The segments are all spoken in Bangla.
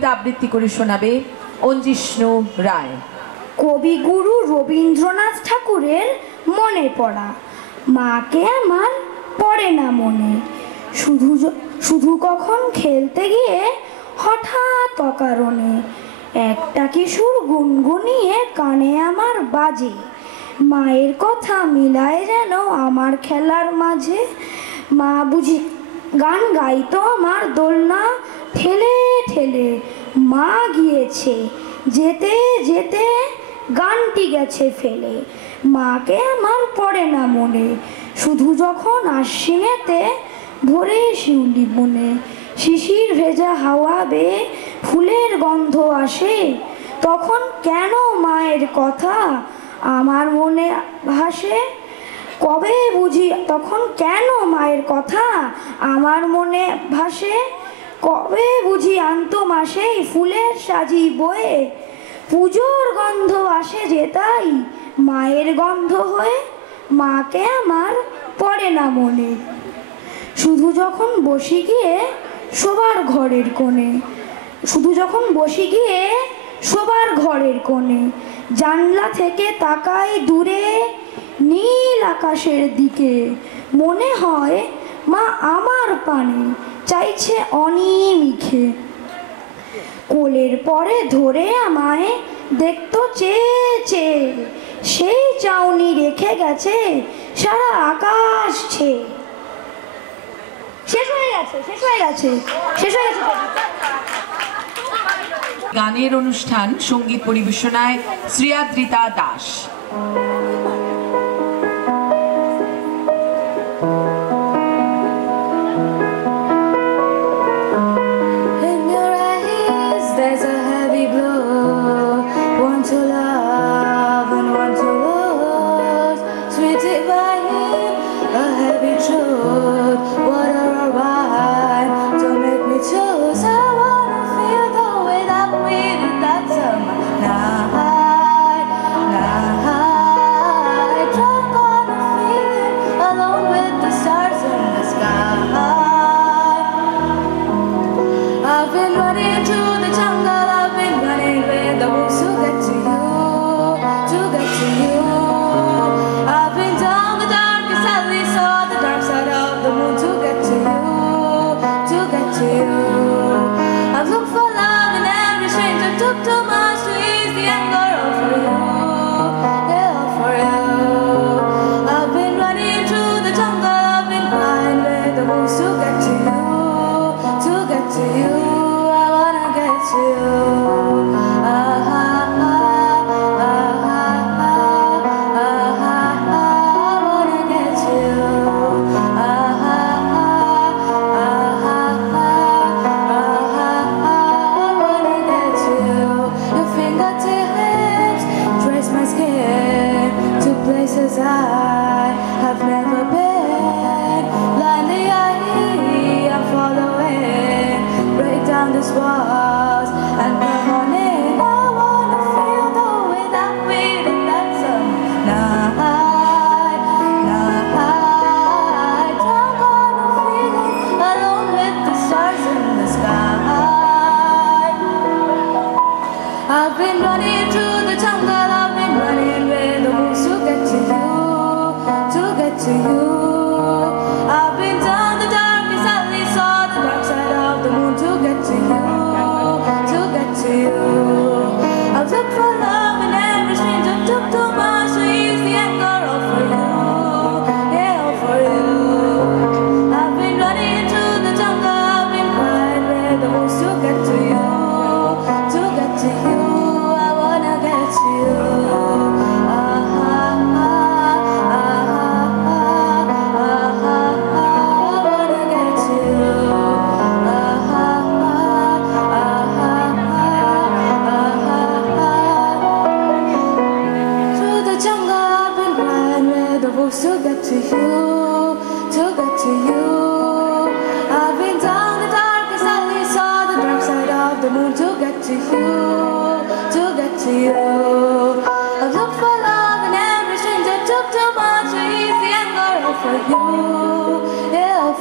কবিতা আবৃত্তি করে শোনাবে অঞ্জিষ্ণু রায়। কবিগুরু রবীন্দ্রনাথ ঠাকুরের মনে পড়া। মাকে আমার পড়ে না মনে, শুধু কখন খেলতে গিয়ে হঠাৎ অকারণে একটা কিশোর গুনগুনিয়ে কানে আমার বাজে, মায়ের কথা মিলায় যেন আমার খেলার মাঝে। মা বুঝি গান গাইতো আমার দোলনা ঠেলে ঠেলে, মা গিয়েছে যেতে যেতে গানটি গেছে ফেলে। মাকে আমার পড়ে না মনে, শুধু যখন আশ্বিনেতে ভোরে শিউলি বনে শিশির ভেজা হাওয়া বেয়ে ফুলের গন্ধ আসে, তখন কেন মায়ের কথা আমার মনে ভাসে। কবে বুঝি তখন কেন মায়ের কথা আমার মনে ভাসে, কবে বুঝি আনতো মাসেই ফুলের সাজি বয়ে, পুজোর গন্ধ আসে যে তাই মায়ের গন্ধ হয়ে। মাকে আমার পড়ে না মনে, শুধু যখন বসি গিয়ে শোবার ঘরের কোণে, শুধু যখন বসি গিয়ে শোবার ঘরের কোণে, জানলা থেকে তাকাই দূরে নীল আকাশের দিকে, মনে হয় মা আমার পানে চাইছে অনিমিখে। কোলের পরে ধরে আমায় দেখতো চেয়ে চেয়ে, সেই চাউনি রেখে গেছে সারা আকাশ ছেয়ে। শেষ হয়ে গেছে, শেষ হয়ে গেছে, শেষ হয়ে গেছে। গানের অনুষ্ঠান সঙ্গীত পরিবেশনায় শ্রেয়াদ্রিতা Das.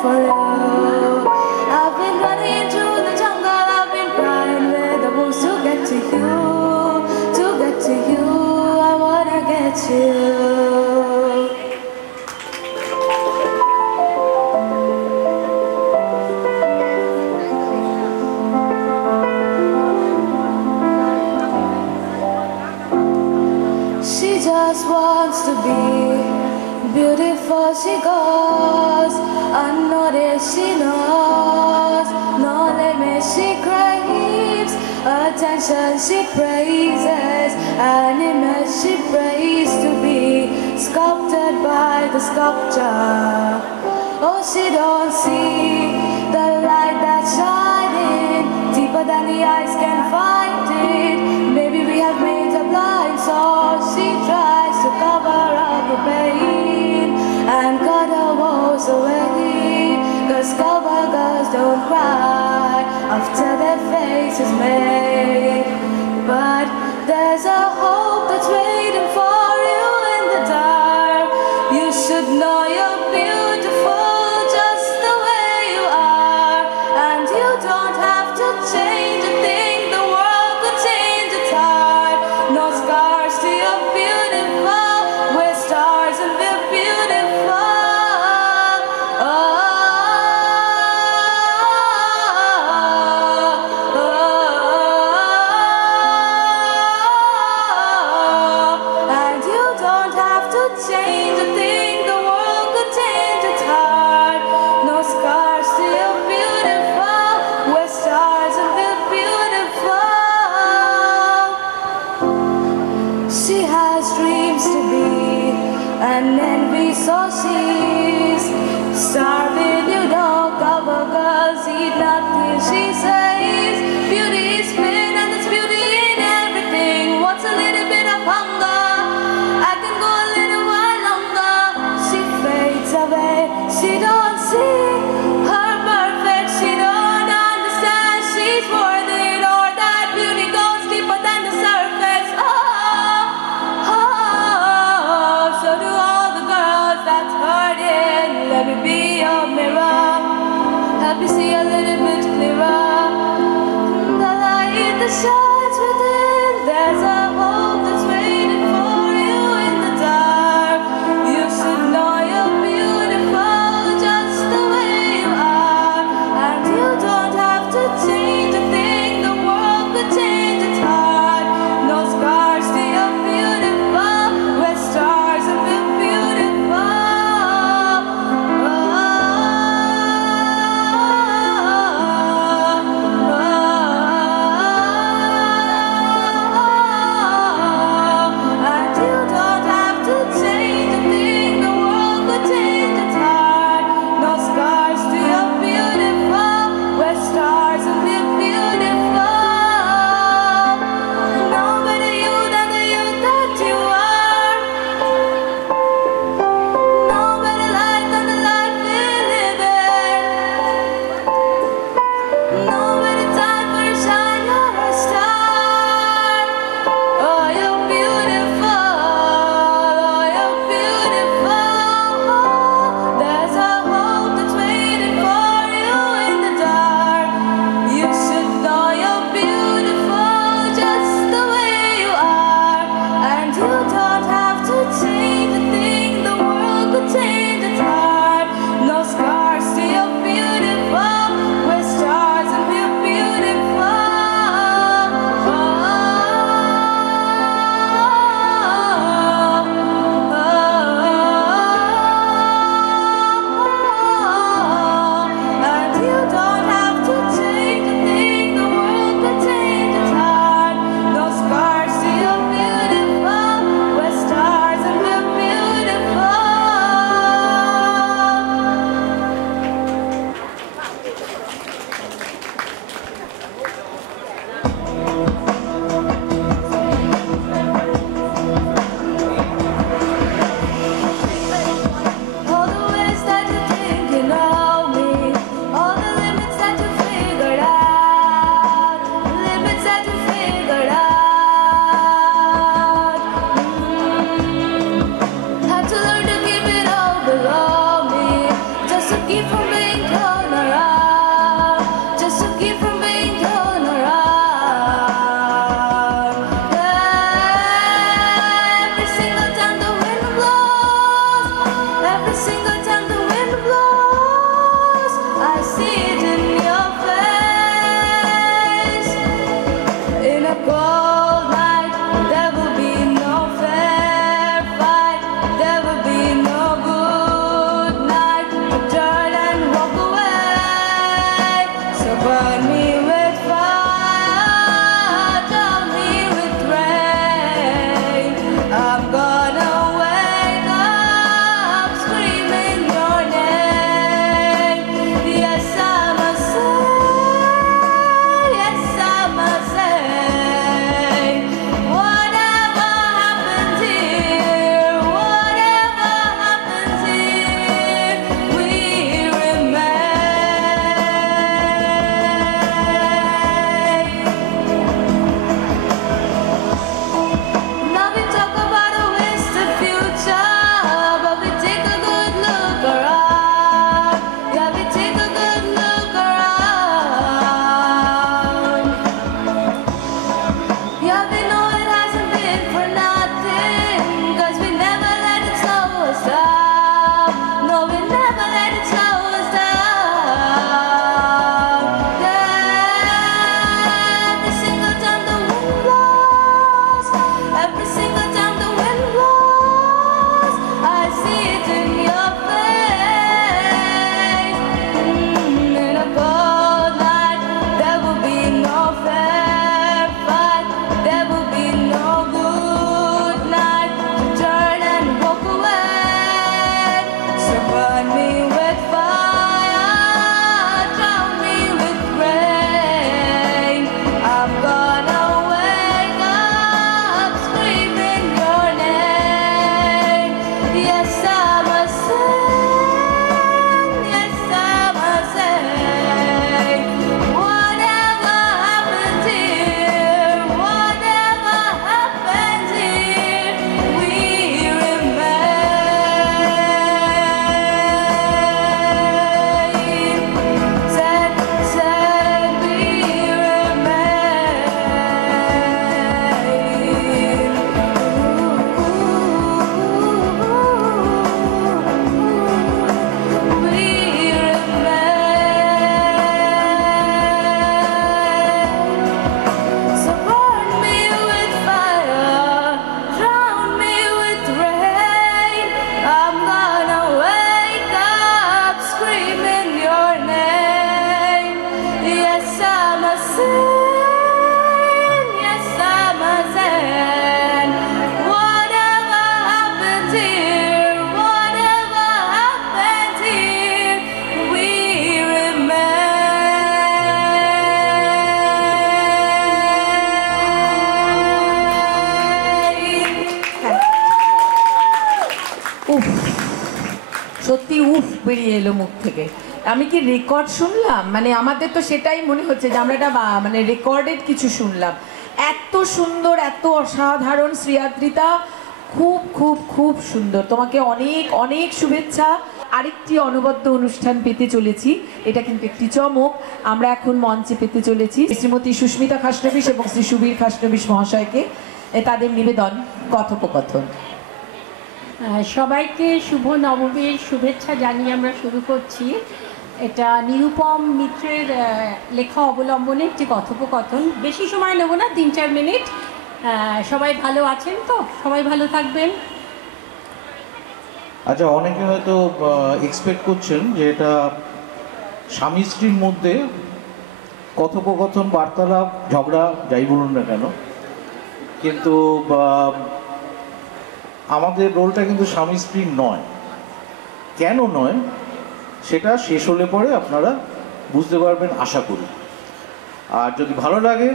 For you, I've been running through the jungle, I've been crying with wants to be beautiful, she goes unnoticed, she knows no limit, she craves attention, she praises an image, she prays to be sculpted by the sculpture. Oh, she don't see the light that's shining deeper than the eyes can find it. Maybe we have made her blind, so she tries to cover up the pain and cut her woes away. 'Cause cover girls don't cry after their face is made. But there's a hope that's waiting for you in the dark. You should know you're beautiful just the way you are, and you don't have to change a thing. The world could change its heart. No scars to your beautiful. We're stars and we're beautiful. And you don't have to change a thing. The world could change its heart. No scars to your beautiful. We're stars and we're beautiful. She has dreams to be an envy, so she's starving. You don't cover girls, eat nothing. She says beauty is pain and there's beauty in everything. What's a little bit of hunger? I can go a little while longer. She fades away. She don't see her perfect. She don't understand she's worth it, or that beauty goes deeper than the surface. So do all the girls that's hurting. Let me be your mirror. Help you see a little bit clearer. The light that shines within. There's a hope that's waiting for you in the dark. You should know you're beautiful just the way you are, and you don't have to change a thing. The world could change its heart. No scars to your beautiful. We're stars and we're beautiful. উফ বেরিয়ে এলো মুখ থেকে। আমি কি রেকর্ড শুনলাম? মানে আমাদের তো সেটাই মনে হচ্ছে যে আমরা একটা মানে রেকর্ডেড কিছু শুনলাম। এত সুন্দর, এত অসাধারণ শ্রীয়াদ্রিতা, খুব খুব খুব সুন্দর। তোমাকে অনেক অনেক শুভেচ্ছা। আরেকটি অনবদ্য অনুষ্ঠান পেতে চলেছি, এটা কিন্তু একটি চমক। আমরা এখন মঞ্চে পেতে চলেছি শ্রীমতী সুস্মিতা খাসনবিশ এবং শ্রী সুবীর খাসনবিশ মহাশয়কে। তাদের নিবেদন কথোপকথন। সবাইকে শুভ নবমীর শুভেচ্ছা জানিয়ে আমরা শুরু করছি। এটা নিরুপম মিত্রের লেখা অবলম্বনে একটি কথোপকথন। বেশি সময় নেব না, 3-4 মিনিট। সবাই ভালো আছেন তো? সবাই ভালো থাকবেন। আচ্ছা, অনেকে হয়তো এক্সপেক্ট করছেন যে এটা স্বামী স্ত্রীর মধ্যে কথোপকথন, বার্তালাপ, ঝগড়া যাই বলুন না কেন, কিন্তু আমাদের রোলটা কিন্তু স্বামী স্ত্রীর নয়। কেন নয় সেটা শেষ হলে পরে আপনারা বুঝতে পারবেন আশা করি। আর যদি ভালো লাগে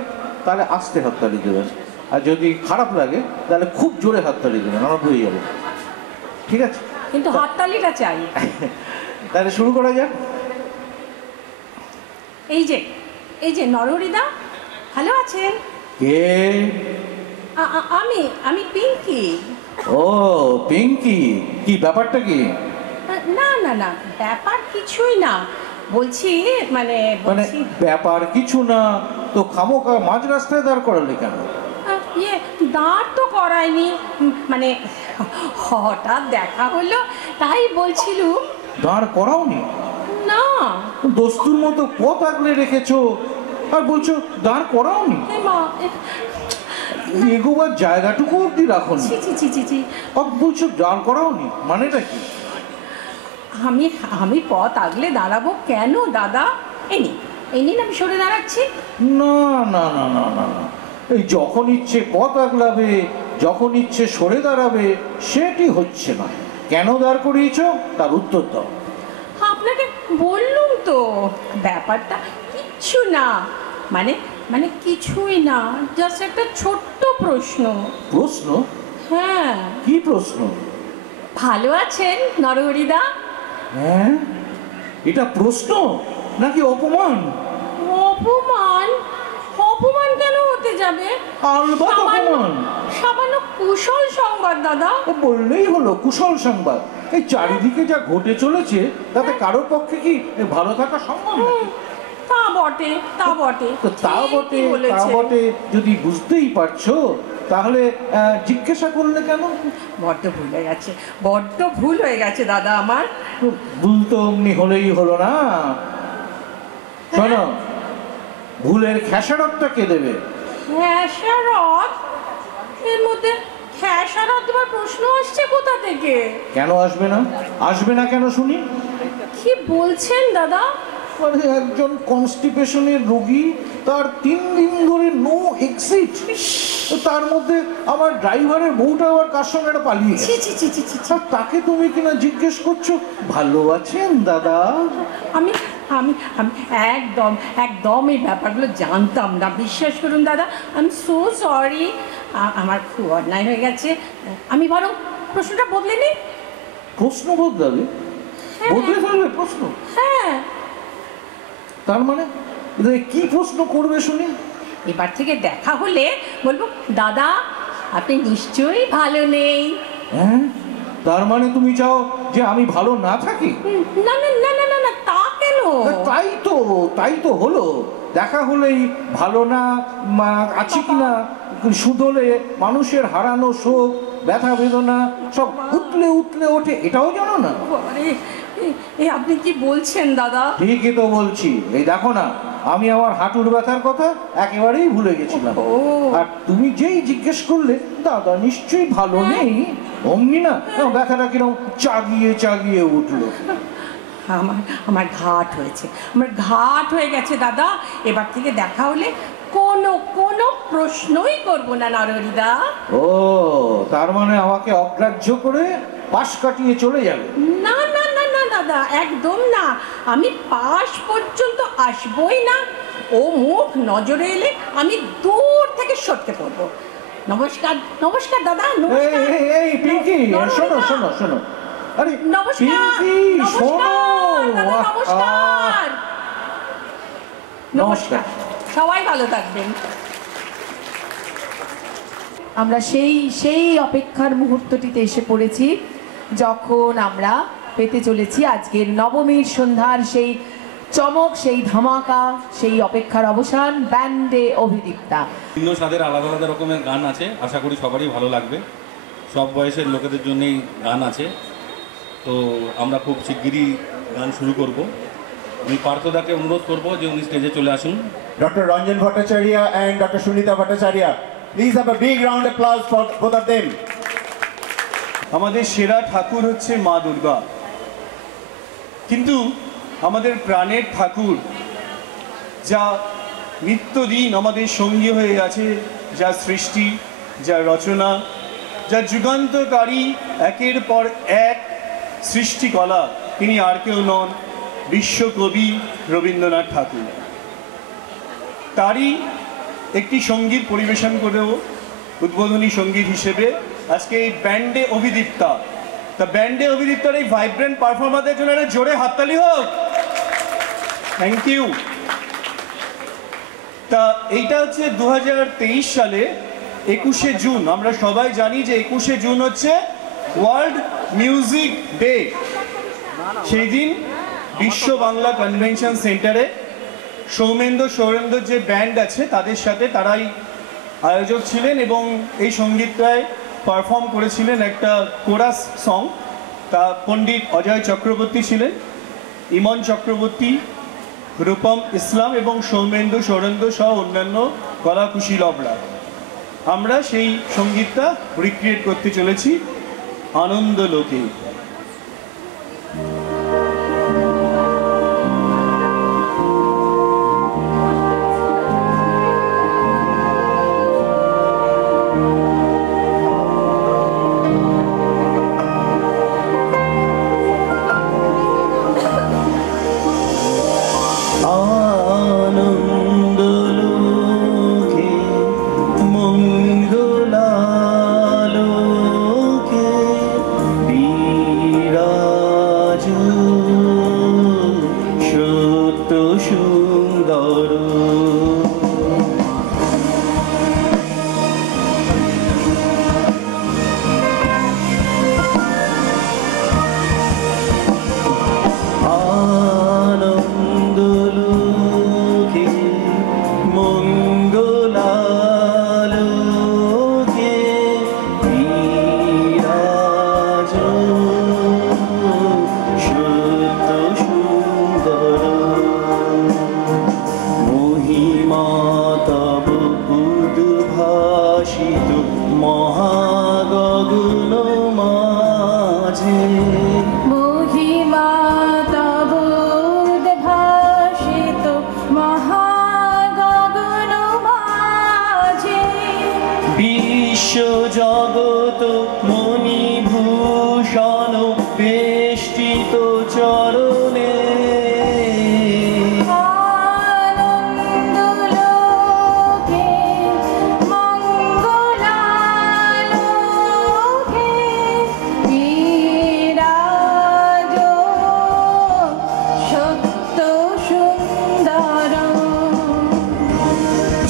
তাহলে আস্তে হাততালি দেবেন, আর যদি খারাপ লাগে তাহলে খুব জোরে হাততালি দেবেন, আমরা হয়ে যাবো। ঠিক আছে? কিন্তু হাততালিটা চাই। তাহলে শুরু করা যাক। এই যে নরহরিদা, ভালো আছেন? কে? আমি পিঙ্কি। ও পিঙ্কি, কি ব্যাপারটা কি? না না না, ব্যাপার কিছুই না। বলছি মানে ব্যাপার কিছু না তো খামোখা মাঝ রাস্তায় দাঁড় করালে কেন? দাঁড় তো করায়নি, মানে হঠাৎ দেখা হলো তাই বলছিলুম। দাঁড় করাওনি? না। দস্তুর মতো পথ আগলে রেখেছো আর বলছো দাঁড় করাওনি? এগোবার জায়গাটুকু অব্দি রাখো নি, বলছো দাঁড় করাওনি, মানেটা কি? আমি পথ আগলে দাঁড়াবো কেন দাদা? এই নিন আমি সরে দাঁড়াচ্ছি। না না না না না না, এই যখন ইচ্ছে পথ আগলাবে, যখন ইচ্ছে সরে দাঁড়াবে, সেটি হচ্ছে না। কেন দাঁড় করিয়েছো তার উত্তর দাও। আপনাকে বললুম তো, ব্যাপারটা কিচ্ছু না, মানে কিছুই না, জাস্ট একটা ছোট্ট প্রশ্ন। প্রশ্ন? হ্যাঁ। কি প্রশ্ন? ভালো আছেন নরহরিদা? হ্যাঁ, এটা প্রশ্ন নাকি অপমান? অপমান? অপমান কেন হতে যাবে? আলবাত অপমান। সামান্য কুশল সংবাদ দাদা। বললেই হলো কুশল সংবাদ। এই চারিদিকে যা ঘটে চলেছে তাতে কারোর পক্ষে কি ভালো থাকা সম্ভব নাকি? তা বটে, তা বটে, তা বটে। যদি বুঝতেই পারছো তাহলে জিজ্ঞাসা করলে কেন? বড্ড ভুল হয়ে গেছে দাদা আমার। ভুল তো অমনি হলেই হলো না। শোনো, ভুলের খেসারতটা কে দেবে? খেসারত? এর মধ্যে খেসারত দেওয়ার প্রশ্ন আসছে কোথা থেকে? কেন আসবে না? আসবে না কেন শুনি? কি বলছেন দাদা? একজন কনস্টিপেশনের রোগী, তার 3 দিন ধরে নো এক্সিট, তার মধ্যে আমার ড্রাইভারের বউটা আবার কার সঙ্গে পালিয়ে গেছে। তাকে তুমি কিনা জিজ্ঞেস করছো ভালো আছেন দাদা? আমি আমি আমি একদম এই ব্যাপারগুলো জানতাম না, বিশ্বাস করুন দাদা। আমি সো সরি, আমার খুব অন্যায় হয়ে গেছে। আমি বরং প্রশ্নটা বদলে নিই। প্রশ্ন বদলাবে? বদলে ফেলবে প্রশ্ন? হ্যাঁ। তার মানে কি প্রশ্ন করবে শুনি? এবার থেকে দেখা হলে বলবো, দাদা আপনি নিশ্চয়ই ভালো নেই। হ্যাঁ, তার মানে তুমি চাও যে আমি ভালো না থাকি? না না না না না, তা কেন? তাই তো হলো। দেখা হলেই ভালো না আছি কিনা শুধলে মানুষের হারানো শোক, ব্যথা বেদনা সব উতলে ওঠে, এটাও জানো না? আপনি কি বলছেন দাদা? ঠিকই তো বলছি। এই দেখো না, আমি আমার হাঁটুর ব্যথার কথা একেবারেই ভুলে গেছিলাম। আর তুমি যেই জিজ্ঞেস করলে দাদা নিশ্চয়ই ভালো নেই, অমনি না ব্যথাটা কিরকম চাগিয়ে উঠলো। আমার ঘাট হয়ে গেছে দাদা। এবার থেকে দেখা হলে কোনো প্রশ্নই করবো না নরহরিদা। ও, তার মানে আমাকে অগ্রাহ্য করে পাশ কাটিয়ে চলে যাবে? না না না না দাদা, একদম না। আমি পাশ পর্যন্ত আসবই না। ও মুখ নজরে এলে আমি দূর থেকে সটকে পড়বো। নমস্কার দাদা। এই পিঙ্কি, শোনো, আরে নমস্কার পিঙ্কি, শোনো। দাদা, নমস্কার নমস্কার। সবাই ভালো থাকবেন। আমরা সেই অপেক্ষার মুহূর্তটিতে এসে পড়েছি যখন আমরা পেতে চলেছি আজকের নবমীর সন্ধ্যার সেই চমক, সেই ধামাকা, সেই অপেক্ষার অবসান, ব্যান্ডে অভিদীপ্তা। ভিন্ন স্বাদের আলাদা আলাদা রকমের গান আছে, আশা করি সবারই ভালো লাগবে। সব বয়সের লোকেদের জন্যই গান আছে। তো আমরা খুব শিগগিরই গান শুরু করব। আমি পার্থদাকে অনুরোধ করব যে উনি স্টেজে চলে আসুন। Dr. Ranjan Bhattacharya and Dr. Sunita Bhattacharya. Please have a big round of applause for both of them. আমাদের সেরা ঠাকুর হচ্ছে মা দুর্গা, কিন্তু আমাদের প্রাণের ঠাকুর যা নিত্যদিন আমাদের সঙ্গী হয়ে আছে, যা সৃষ্টি, যা রচনা, যা যুগান্তকারী একের পর এক সৃষ্টিকলা, তিনি আর কেউ নন, বিশ্বকবি রবীন্দ্রনাথ ঠাকুর। তারই একটি সঙ্গীত পরিবেশন করেও উদ্বোধনী সঙ্গীত হিসেবে আজকে এই ব্যান্ডে অভিদীপ্তা, তা ব্যান্ডে অভিদীপ্তার এই ভাইব্রেন্ট পারফরমারদের জন্য একটা জোরে হাততালি হোক। Thank you. তা এইটা হচ্ছে 2023 সালে 21শে জুন। আমরা সবাই জানি যে 21শে জুন হচ্ছে ওয়ার্ল্ড মিউজিক ডে। সেই দিন বিশ্ব বাংলা কনভেনশন সেন্টারে সৌরেন্দ্র যে ব্যান্ড আছে তাদের সাথে তারাই আয়োজক ছিলেন এবং এই সঙ্গীতটায় পারফর্ম করেছিলেন একটা কোরাস সং। তা পণ্ডিত অজয় চক্রবর্তী ছিলেন, ইমন চক্রবর্তী, রূপম ইসলাম এবং সৌরেন্দ্র সহ অন্যান্য কলাকুশীলবরা। আমরা সেই সঙ্গীতটা রিক্রিয়েট করতে চলেছি আনন্দ লোকে।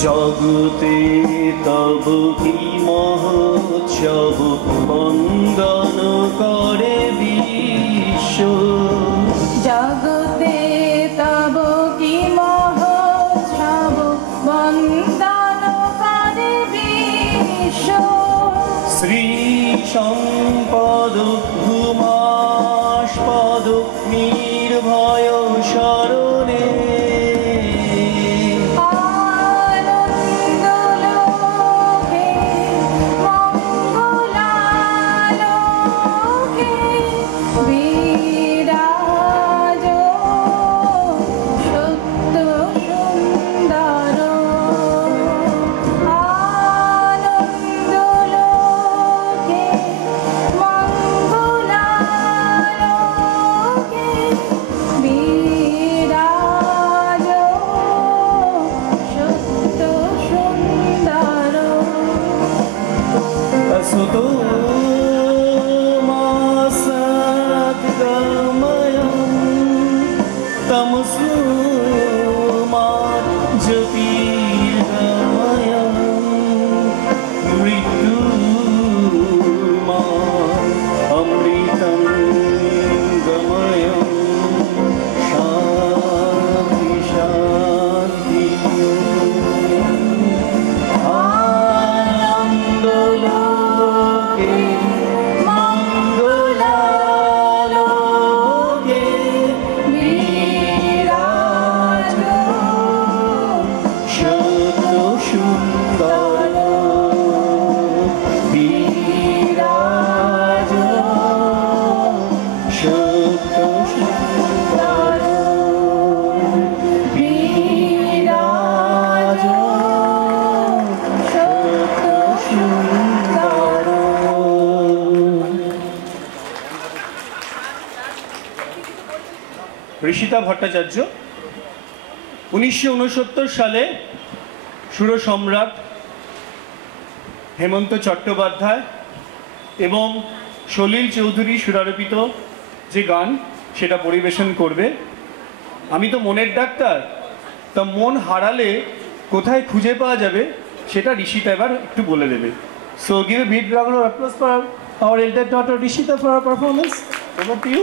জগতে তব কি মহোৎসব বন্দন করে বিশ্ব। জগতে তব কি মহোৎসব বন্দন করে বিশ্ব। শ্রী সম্পদ ভূমাস্পদ নির্ভয় শরণে Suto Masa ঋষিতা ভট্টাচার্য। 1969 সালে সুরসম্রাট হেমন্ত চট্টোপাধ্যায় এবং সলিল চৌধুরী সুরারোপিত যে গান সেটা পরিবেশন করবে। আমি তো মনের ডাক্তার, তা মন হারালে কোথায় খুঁজে পাওয়া যাবে সেটা ঋষিতা এবার একটু বলে দেবে। So give a big round of applause for our elder daughter Rishita for our performance. Over to you.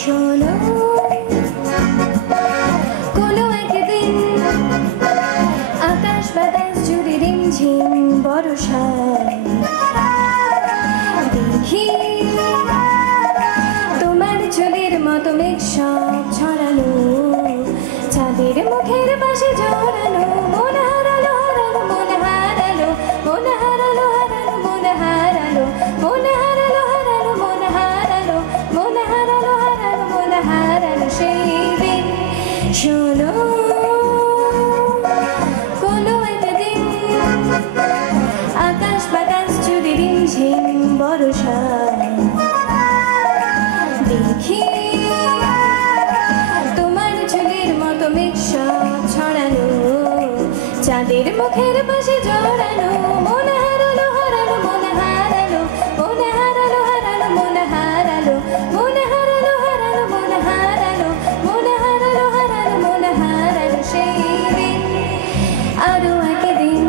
শোনো কোনো একদিন আকাশ বাতাস জুড়ে রিমঝিম বর্ষায় দেখি তোমার চুলের মতো মেঘ সব ছড়ানো, চাঁদের মুখের পাশে জড়ানো, মন হারালো হারালো মন হারালো, মন হারালো হারালো মন হারালো, মন হারালো হারালো মন হারালো, মন হারালো হারালো মন হারালো সেই দিন। শোনো কোনো একদিন আকাশ বাতাস জুড়ে রিমঝিম বর্ষায় দেখি তোমার চুলের মতো মেঘ সব ছড়ানো, চাঁদের মুখের পাশে জড়ানো, মন হারালো হারালো মন হারালো, মন হারালো হারালো মন হারালো, মন হারালো হারালো মন হারালো, মন হারালো হারালো মন হারালো সেই দিন। আরো একদিন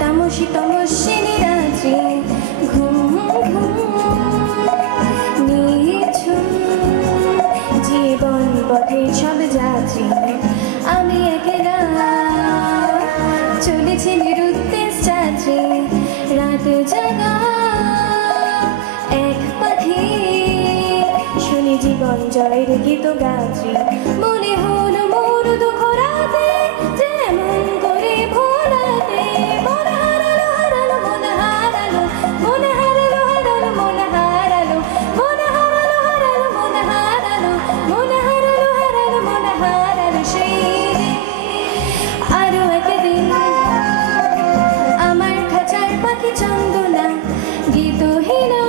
তামসী তমস্বিনী রাত্রি ঘুম ঘুম নিঝুম জীবন পথে সব যাত্রী, আমি একলা চলেছি নিরুদ্দেশ যাত্রী, রাত জাগা এক পাখি শুনি জীবন জয়ের গীত গাত্রী। মনে হলো মোর দুঃখ রাতে যেমন করে ভোলাতে, মন হারালো হারালো মন হারালো, মন হারালো হারালো মন হারালো, মন হারালো হারালো মন হারালো, মন হারালো হারালো মন হারালো সেই দিন। আরো একদিন আমার খাঁচার পাখি চন্দনা গীতহীনা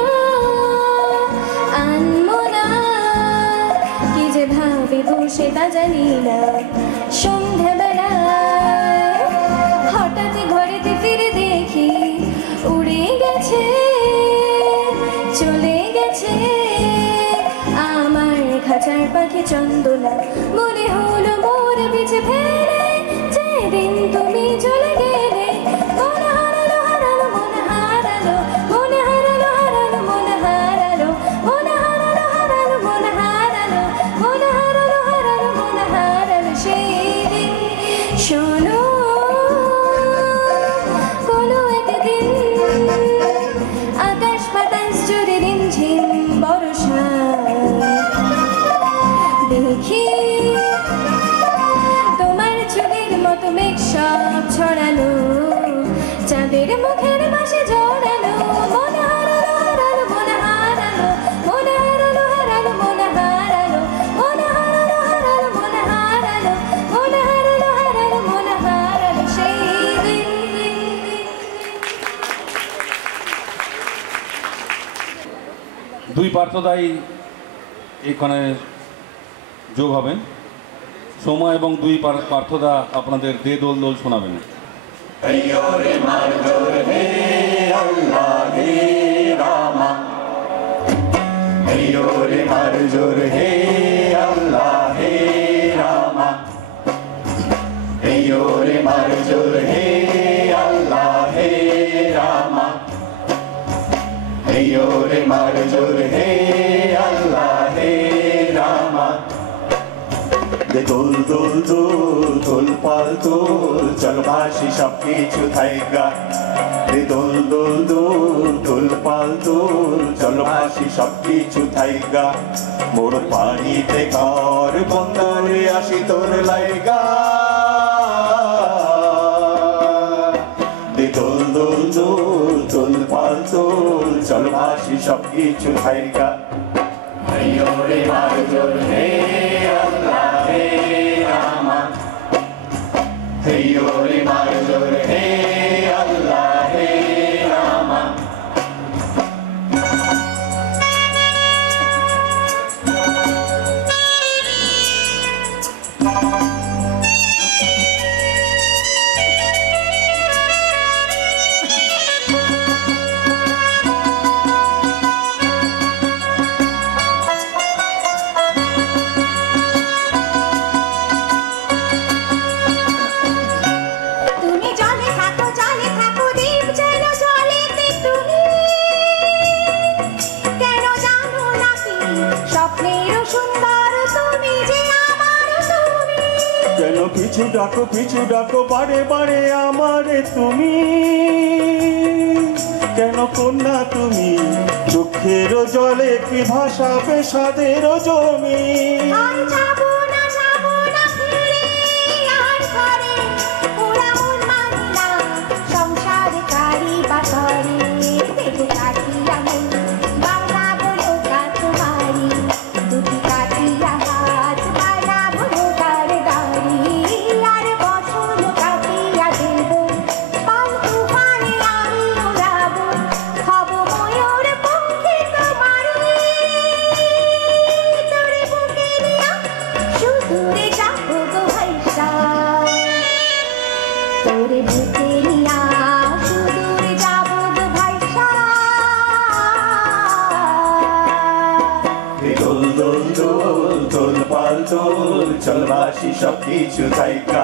আনমনা, কি যে ভাবিব সেটা জানি না। সন্ধ্যাবেলায় হঠাৎ ঘরেতে ফিরে দেখি উড়ে গেছে চলে গেছে আমার খাঁচার পাখি চন্দনা। মনে হলো মোর পিছে ফেলে যেদিন তুমি চলে গেলে, মন হারালো হারালো মন হারালো, মন হারালো হারালো মন হারালো, মন হারালো হারালো মন হারালো, মন হারালো হারালো মন হারালো সেই দিন। শোনো কোনো একদিন আকাশ বাতাস জুড়ে রিমঝিম বর্ষায় দেখি তোমার চুলের মতো মেঘ সব ছড়ানো, চাঁদের মুখের পাশে জড়ানো, মন হারালো হারালো মন হারালো, মন হারালো হারালো মন হারালো, মন হারালো হারালো মন হারালো, মন হারালো হারালো মন হারালো সেই দিন। দুই পার্থদাই এখানে যোগ হবেন। সোমা এবং দুই পার্থদা আপনাদের দে দোল দোল শোনাবেন। দোল দোল দোল দোল পাল দোল চল ভাসি সব কিছু থাইগা, দোল দোল দোল দোল পাল দোল চল ভাসি সব কিছু থাইগা, মোর পানিতে ঘর বন্দরে আসি তোর লাইগা, দোল দোল দোল দোল পাল দোল চল ভাসি সব কিছু থাইগা। রে মার জোর হে আল্লাহ হে রামা, রে মার জোর পিছু ডাকো বারে বারে আমারে তুমি, কেন কন্যা তুমি চোখের জলে কি ভাসাবে সাদের জমি। চল বাসি সব কিছু থাইকা,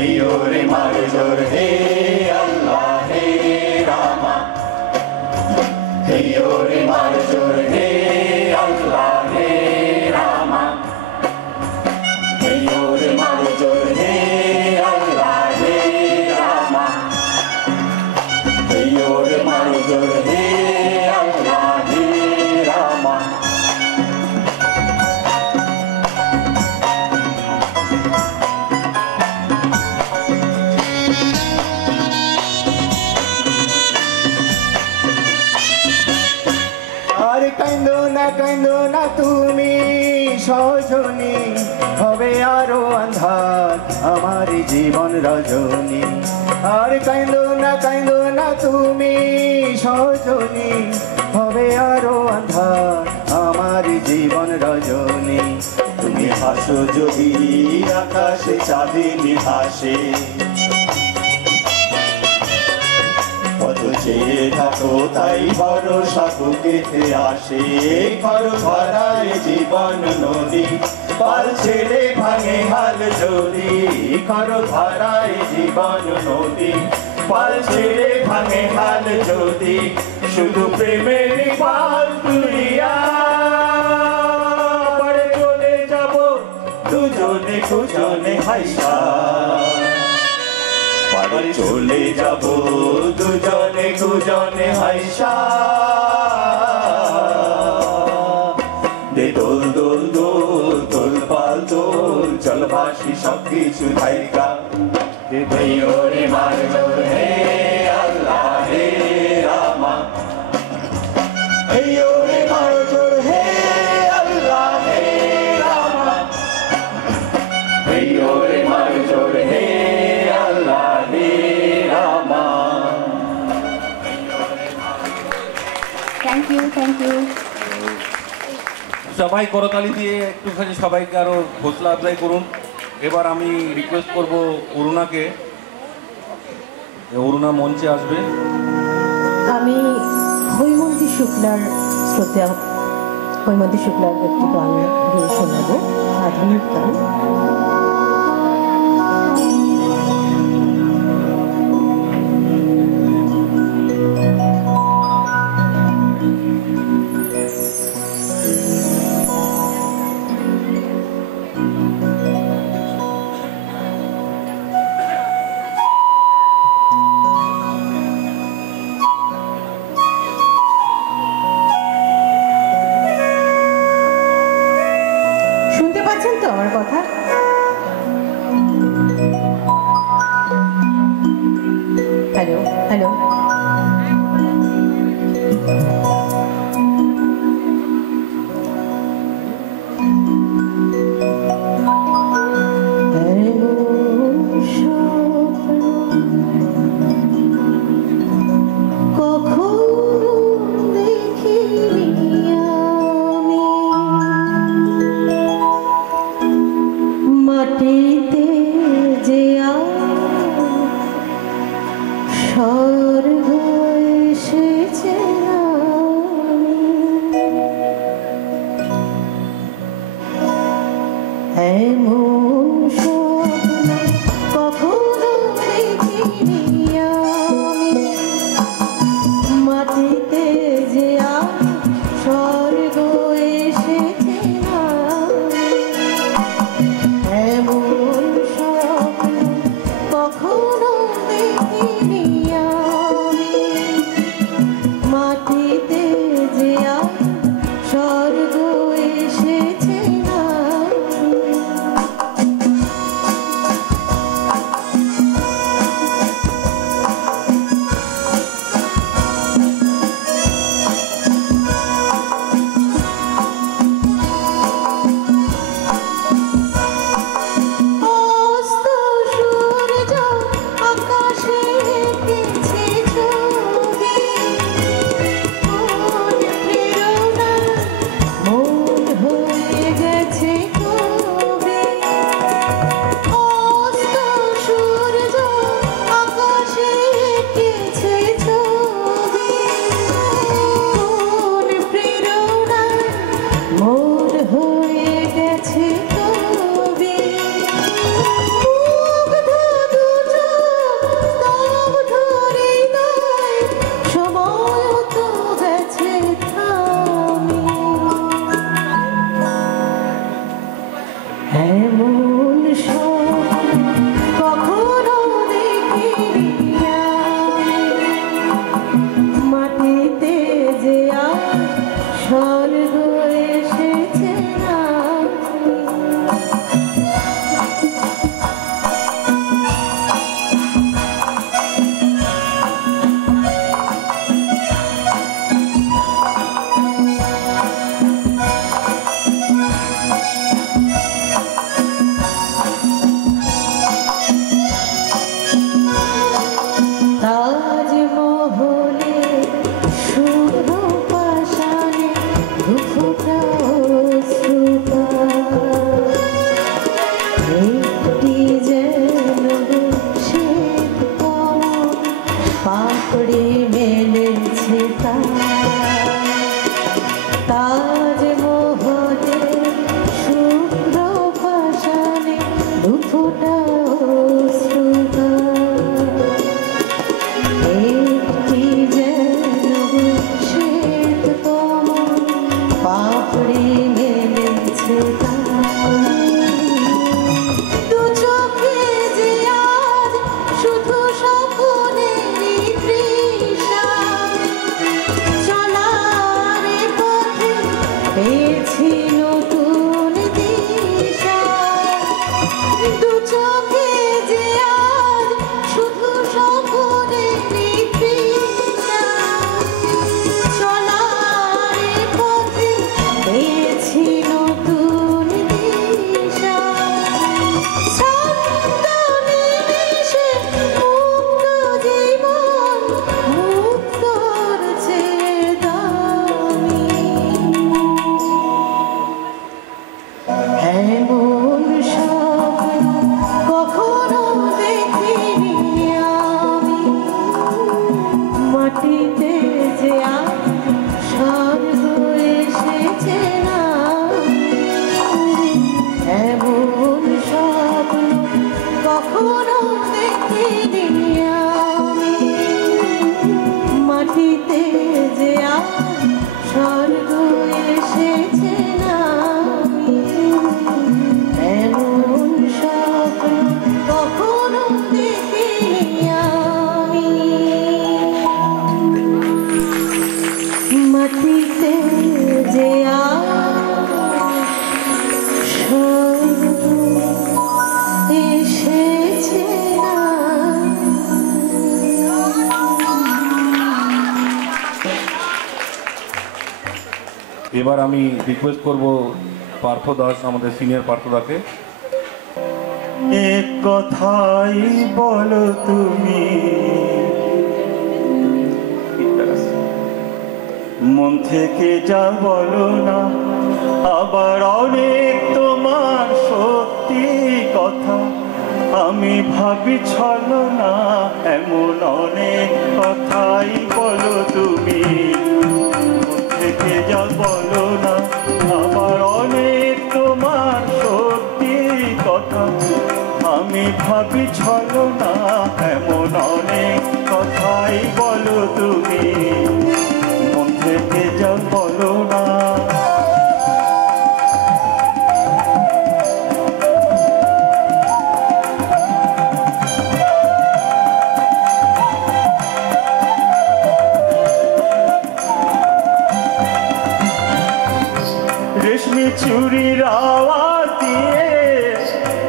এই ওরে মারে জোর হে আল্লাহ হে রামা, এই ওরে মারে জোর হে আল্লাহ হে রামা, এই ওরে মারে জোর হে আল্লাহ হে রামা, এই ওরে মারে জোর হে আল্লাহ হে রামা। কাইন্দো না তুমি সজনী, হবে আরো আন্ধার আমার জীবন রজনী। আর কাইন্দো না তুমি সজনী, হবে আরো আন্ধার আমার জীবন রজনী। তুমি হাসো যদি আকাশে চাঁদিনী হাসে, চেয়ে থাকো তাই ভরসা বুকেতে আসে। ঘর ভরায় জীবন নদী, পাল ছেড়ে ভাঙে হাল যদি। ঘর ভরায় জীবন নদী, পাল ছেড়ে ভাঙে হাল যদি। শুধু প্রেমের পাল তুলিয়া পরে চলে যাব দুজনে কুজনে হাইসা, পারে চলে যাব দুজনে কুজনে হাইসা। দে দোল দোল দোল দোল পাল দোল, চল ভাসি সব কিছু থাইকা, দে ওরে মার জোর হে আল্লাহ হে রামা, এই ওরে মার জোর হে আল্লাহ হে রামা, এই ওরে মার জোর হে আল্লাহ হে রামা। Thank you. সবাই করতালি দিয়ে একটুখানি সবাইকে আরো হৌসলা আফজাই করুন। এবার আমি রিকোয়েস্ট করব অরুণাকে, অরুণা মঞ্চে আসবে। আমি হৈমন্তী শুক্লার শ্রদ্ধা হৈমন্তী শুক্লার একটি গান গিয়ে শোনাবো, আধুনিক গান। আমার কথা হ্যালো হ্যালো মোর হয়ে গেছে তবে মুগ্ধ দু চোখ স্তব্ধ হৃদয়, সময় তো গেছে থামে। এমন স্বপ্ন কখনো দেখিনি আমি, মাটিতে যে আর স্বর্গ এসেছে নাকি। তাজমহলে শুভ্র পাষাণে দুফোঁটা অশ্রুতা, একটি যেন শ্বেত কমল পাপড়ি মেলেছে তাজমহলে শুভ্র পাষাণে দুফোঁটা অশ্রুতা, একটি যেন শ্বেত কমল পাপড়ি মেলেছে দু চোখে যে আজ শুধু স্বপ্নেরই তৃষা, চলার পথে পেয়েছি নতুন দিশা। দু চোখে যে আজ শুধু স্বপ্নেরই তৃষা, চলার পথে পেয়েছি নতুন দিশা। শান্ত নিমেষে মুক্ত জীবন, মুক্তর চেয়ে দামি। এমন স্বপ্ন কখনো দেখিনি আমি, মাটিতে যে আর স্বর্গ এসেছে নাকি। এমন স্বপ্ন কখনো দেখিনি আমি, মাটিতে যে আর স্বর্গ এসেছে নাকি। এমন স্বপ্ন কখনো দেখিনি আমি, মাটিতে যে আর স্বর্গ এসেছে এবার আমি রিকোয়েস্ট করব পার্থ দাস, আমাদের সিনিয়র পার্থ দাকে। এক কথাই বলো তুমি, মন থেকে যা বলো না, আবার অনেক তোমার সত্যি কথা আমি ভাবি ছলো না, এমন অনেক কথাই বলো তুমি। মন থেকে যা বলো না, আবার অনেক তোমার সত্যি কথা আমি ভাবি ছলো না, এমন অনেক কথাই বলো তুমি। মন থেকে যা বলো না। রেশমি চুরির আওয়াজ দিয়ে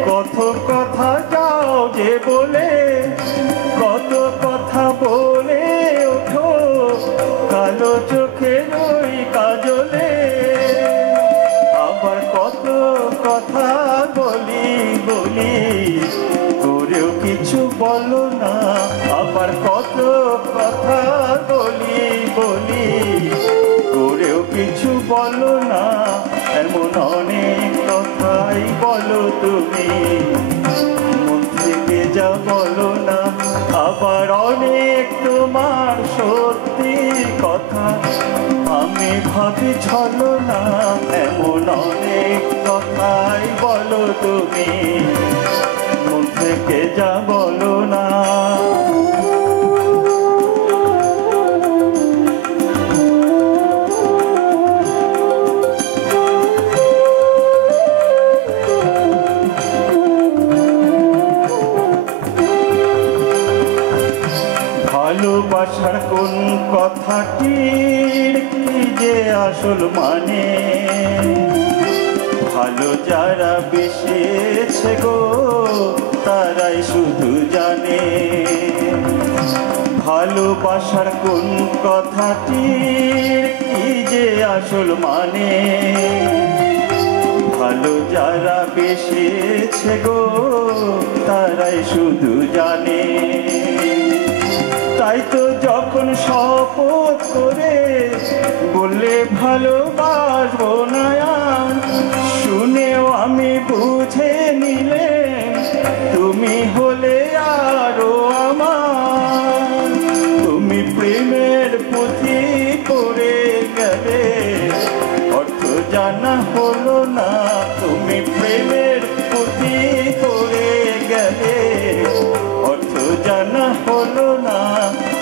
কত কথা যাও যে বলে, কত কথা বলে ওঠো কালো চোখে ওই কাজলে। আবার কত কথা বলি বলি করেও কিছু বলো না, আবার কত কথা বলি বলি করেও কিছু বলো না, এমন অনেক কথাই বলো তুমি। মন থেকে যা বলো না, আবার অনেক তোমার সত্যি কথা আমি ভাবি ছলো না এমন অনেক কথাই বলো তুমি মন থেকে যা বলো না ভালোবাসার কোন কথাটির কি যে আসল মানে ভালো যারা বেসেছে গো তারাই শুধু জানে ভালোবাসার কোন কথাটির কি যে আসল মানে ভালো যারা বেসেছে গো তারাই শুধু জানে তাই তো যখন শপথ করে বললে ভালোবাসবো না শুনেও আমি বুঝে নিলে তুমি হলে আরো আমার তুমি প্রেমের পুঁথি করে গেলে অর্থ জানা হলো না তুমি প্রেমের পুঁথি করে গেলে অর্থ জানা হলো না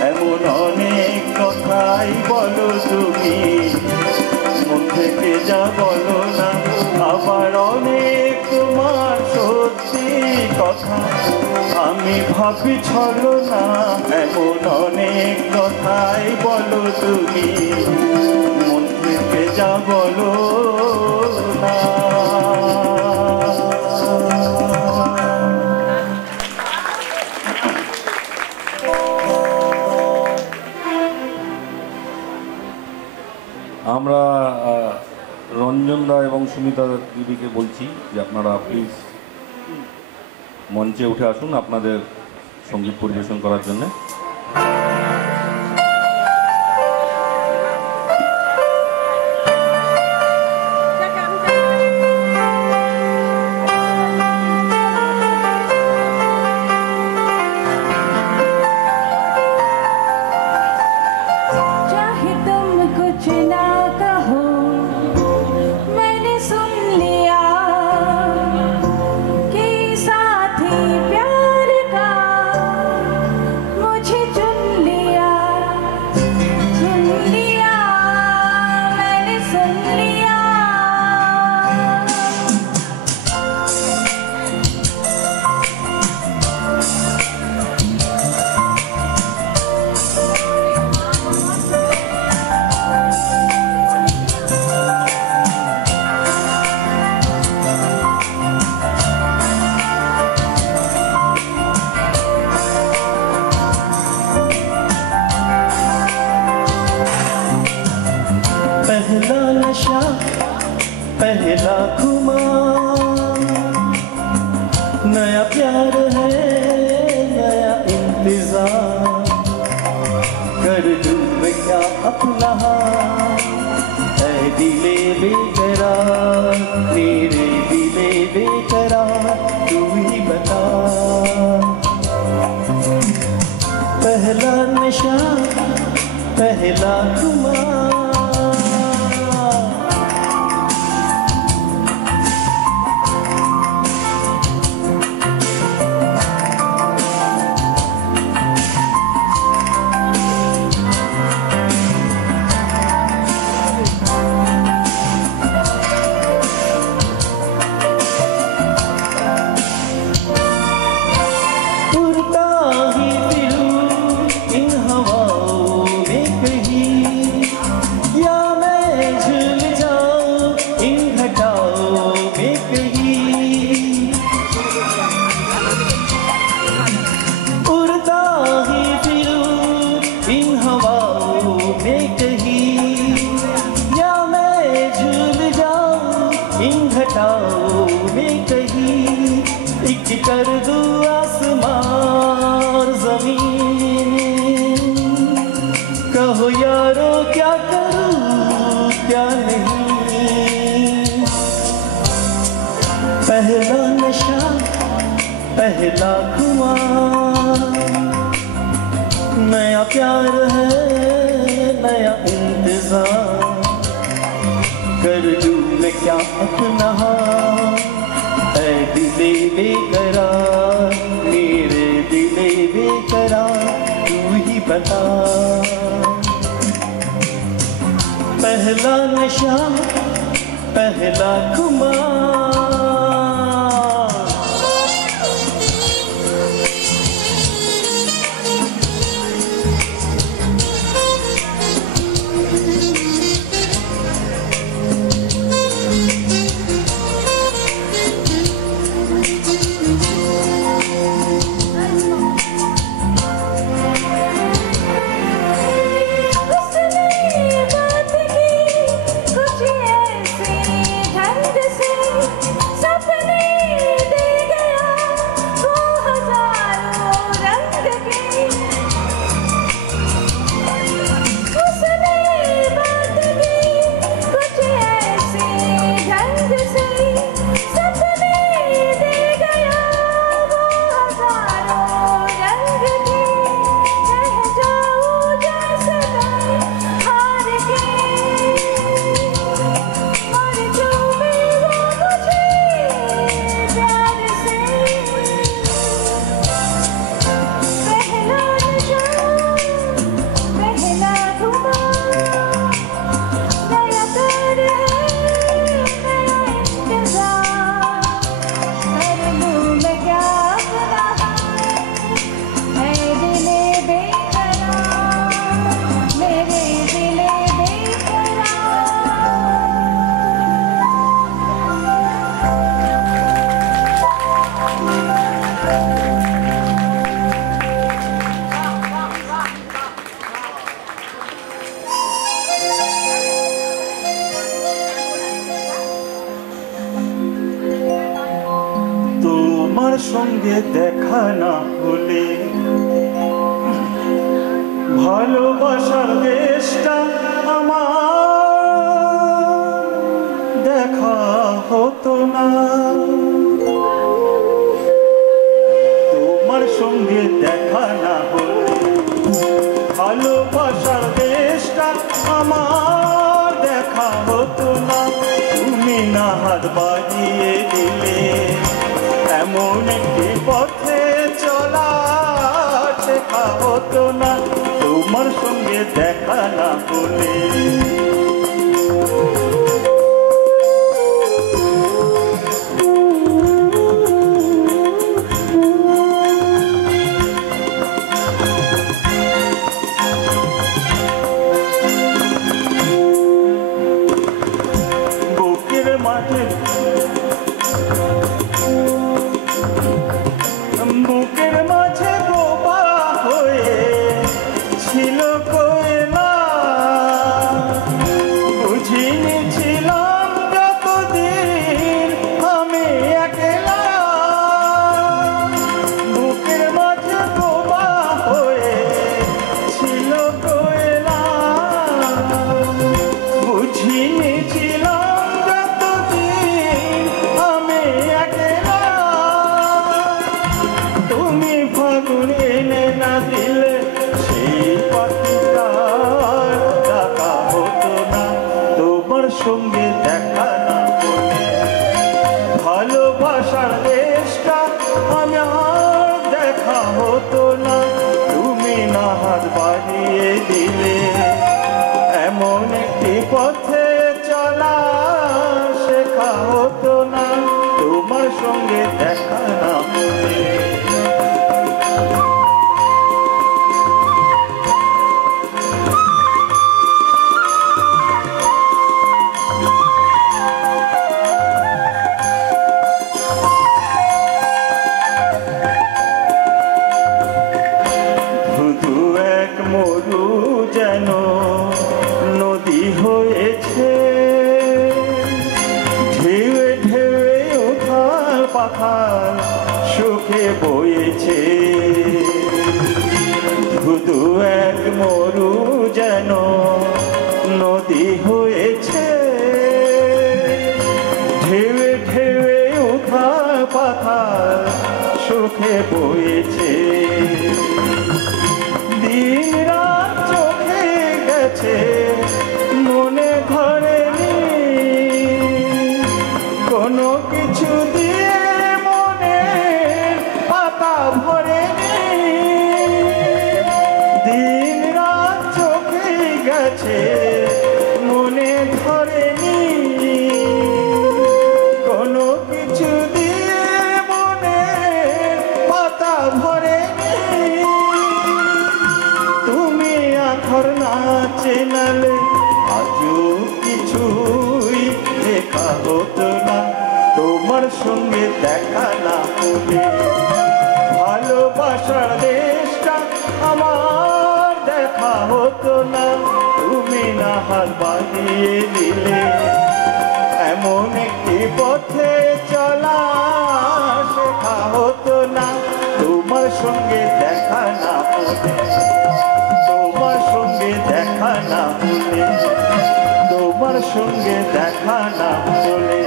এমন অনেক কথাই বলো তুমি মন থেকে যা বলো না আবার অনেক তোমার সত্যি কথা আমি ভাবি ছলো না এমন অনেক কথাই বলো তুমি মন থেকে যা বলো না আমরা রঞ্জন দা এবং সুমিতা দিদিকে বলছি যে আপনারা প্লিজ মঞ্চে উঠে আসুন আপনাদের সঙ্গীত পরিবেশন করার জন্য पहला खुमार नया प्यार है नया इंतजार कर दूं मैं क्या अपना ऐ दिले बेकरार मेरे दिले बेकरार तू ही बता पहला नशा पहला खुमार कर दूं आसमान ज़मीन कहो यारो क्या करूं क्या नहीं पहला नशा पहला खुमार नया प्यार है नया इंतजार कर दूं मैं क्या अपना ऐ दिले बेकरार मेरे दिले बेकरार तू ही बता पहला नशा पहला खुमार সঙ্গে দেখা না হলে ভালোবাসার দেশটা আমার দেখা হতো না তোমার সঙ্গে দেখা না হলে ভালোবাসার দেশটা আমার দেখা হতো না তুমি না হাত বাড়িয়ে দিলে এমন একটি পথে চলা শেখা হতো না তোমার সঙ্গে দেখা না হলে বুকের মাঝে বুকের মাঝে বোবা হয়ে ছিল কোয়েলা বুঝিনি ছিলাম যতদিন আমি একলা বুকের মাঝে বোবা হয়ে ছিল কোয়েলা বুঝিনি ছিলাম যতদিন আমি একলা তুমি ফাগুন এনে না দিলে সেই পাখিটার ডাকা হতো না তোমার সঙ্গে দেখা না হলে ভালোবাসার দেশটা আমার দেখা হতো না তুমি না হাত বাড়িয়ে দিলে এমন একটি পথে চলা শেখা হতো না তোমার সঙ্গে দেখা না হলে শুধু এক মরু যেন নদী হয়েছে ঢেউয়ে ঢেউয়ে উথাল পাথাল সুখে বয়েছে শুধু এক মরু যেন নদী হয়েছে ঢেউয়ে ঢেউয়ে উথাল পাথাল সুখে বয়েছে দিন রাত চোখে গেছে মনে ধরেনি দেখা না হলে ভালোবাসার দেশটা আমার দেখা হতো না তুমি না হাত বাড়িয়ে দিলে এমন একটি পথে চলা শেখা হতো না তোমার সঙ্গে দেখা না হলে তোমার সঙ্গে দেখা না হলে তোমার সঙ্গে দেখা না হলে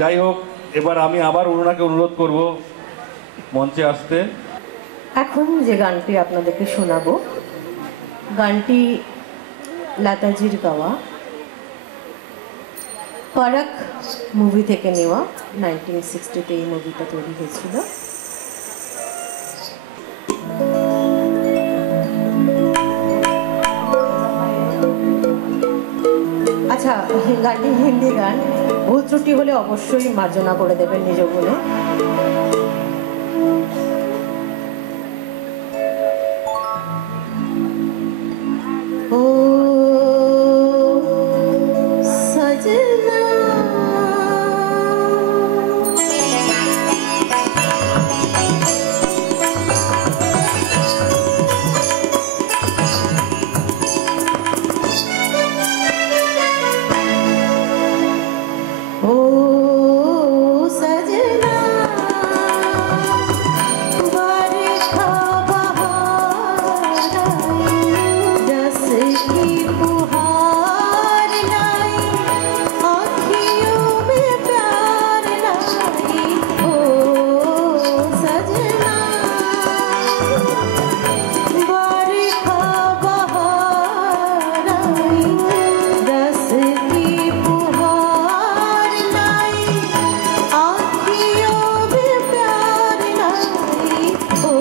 যাই হোক, এবার আমি আবার অরুণাকে অনুরোধ করব মঞ্চে আসতে। এখন যে গানটি আপনাদেরকে শোনাবো, গানটি লতাজির গাওয়া, ফারাক মুভি থেকে নেওয়া। 1960-তে এই মুভিটা তৈরি হয়েছিল। আচ্ছা, গানটি হিন্দি গান, ভুল ত্রুটি হলে অবশ্যই মার্জনা করে দেবেন নিজ বলে। ओ सजना ओ सजना बरखा बहार जस की पुहार लाई आँखियों में प्यार लाई ओ सजना बरखा बहार आई जस की पुहार लाई आँखियों में प्यार लाई ओ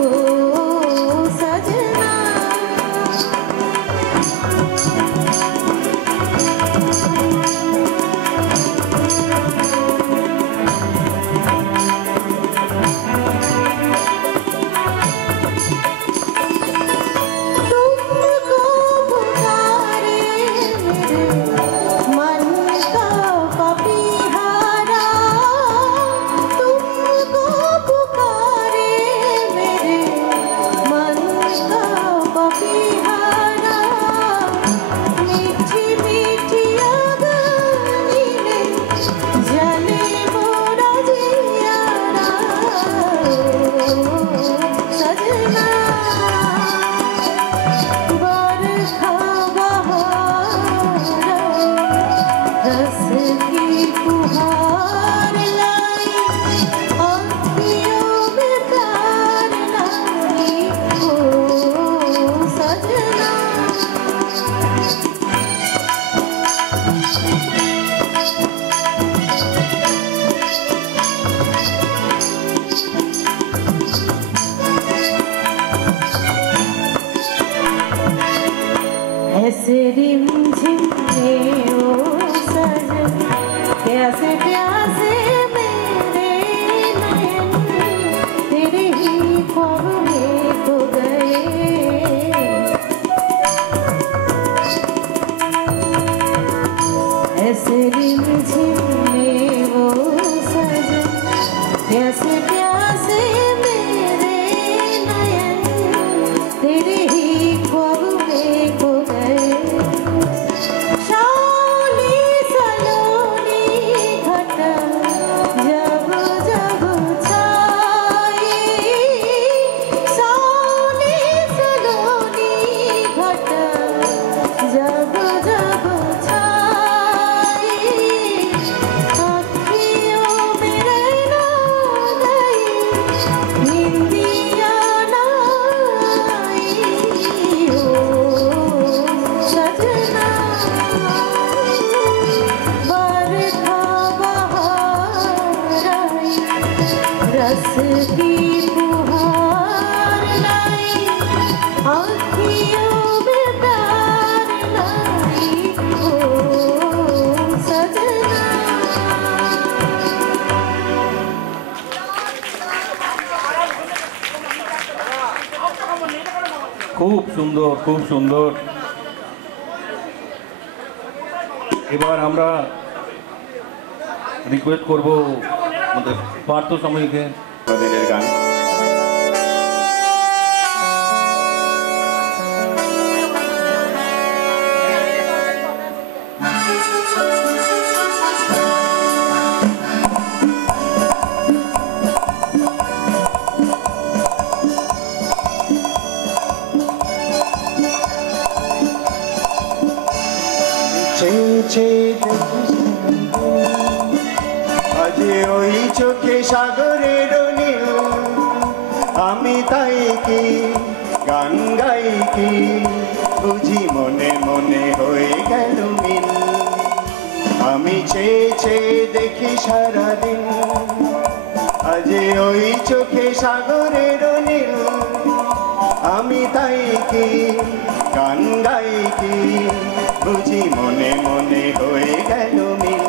सजना तुमको पुकारे मेरे मन का पपीहारा तुमको पुकारे मेरे मन का पपीहारा मीठी मीठी अगनी में जले मोरा जियारा सजना बरखा बहार रस की पुहार लाई आँखियों में प्यार लाई ओ सजना ऐसे रिमझिम में ओ सजन कैसे प्यासे मेरे नयन तेरे ही ख्वाब में खो गए ऐसे रिमझिम में वो सजन कैसे प्यासे मेरे नयन तेरे ही ख्वाब में खो गए शाली सलोनी घटा जब जब छाई शाली सलोनी घटा जब जब छाई आँखियों में रहना गई निंदिया ना आई ओ सजना बरखा बहार आई रस की पुहार लाई आँखियों में प्यार लाई ओ सजना খুব সুন্দর, খুব সুন্দর। এবার আমরা রিকোয়েস্ট করব আমাদের পার্থ সাময়িকে দিনের গান আজ ওই চোখে সাগরের নীল আমি তাই কি গান গাই কি বুঝি মনে মনে হয়ে গেল মিল আমি চেয়ে চেয়ে দেখি সারাদিন আজ ওই চোখে সাগরের নীল আমি তাই কি গান গাই কি বুঝি মনে মনে হয়ে গেল মিল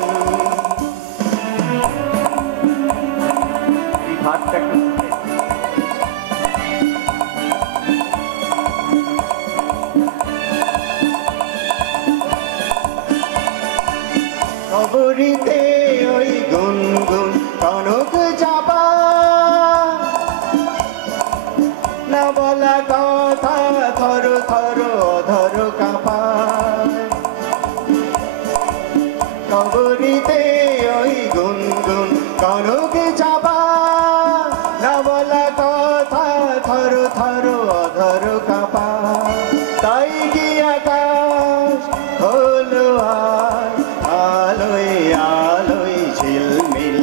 খবরিতে ওই গুনগুন কনক চাপা না বলা কথা থর থর অধর কাপা খবরিতে ওই গুনগুন কনক চাপা না বলা কথা থর থর অধর কাপা তাই কি আকাশ হলো আলোয় আলোয় ঝিলমিল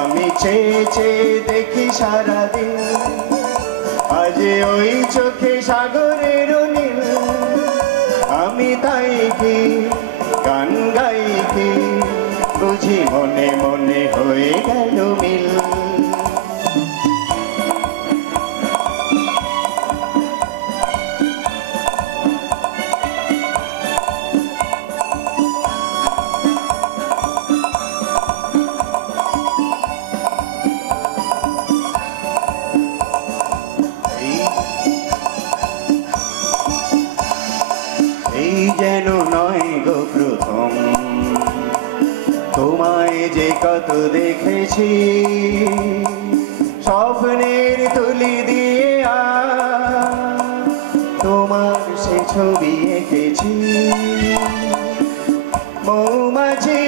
আমি চেয়ে চেয়ে দেখি সারাদিন আজ ওই চোখে সাগরের নীল আমি তাই কি গান গাই কি বুঝি মনে মনে হয়ে গেল মিল যেন নয় গো প্রথম তোমায় যে কত দেখেছি স্বপ্নের তুলি দিয়ে তোমার সে ছবি এঁকেছি মৌমাছি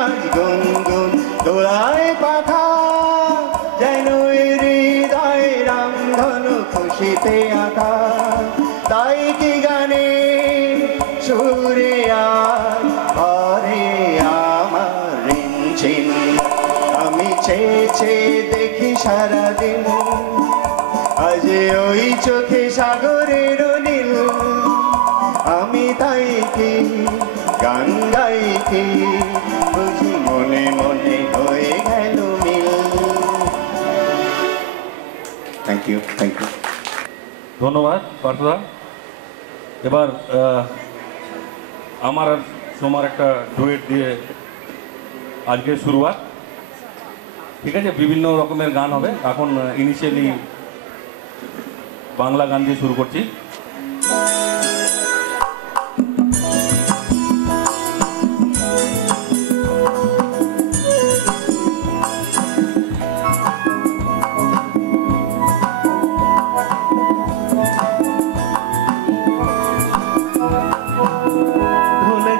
আজ গুনগুন দোলায় পাখা যেন হৃদয় রামধনু খুশিতে আঁকা তাই কি গানে সুরে আরে আমার রিনঝিন আমি চেয়ে চেয়ে দেখি সারাদিন আজ ওই চোখে সাগরের নীল আমি তাই কি গান গাই কি বুঝি মনে মনে হয়ে গেল মিল থ্যাংক ইউ ধন্যবাদ পার্থদা। এবার আমার আর সোমার একটা ডুয়েট দিয়ে আজকে শুরুয়াত, ঠিক আছে? বিভিন্ন রকমের গান হবে। এখন ইনিশিয়ালি বাংলা গান দিয়ে শুরু করছি।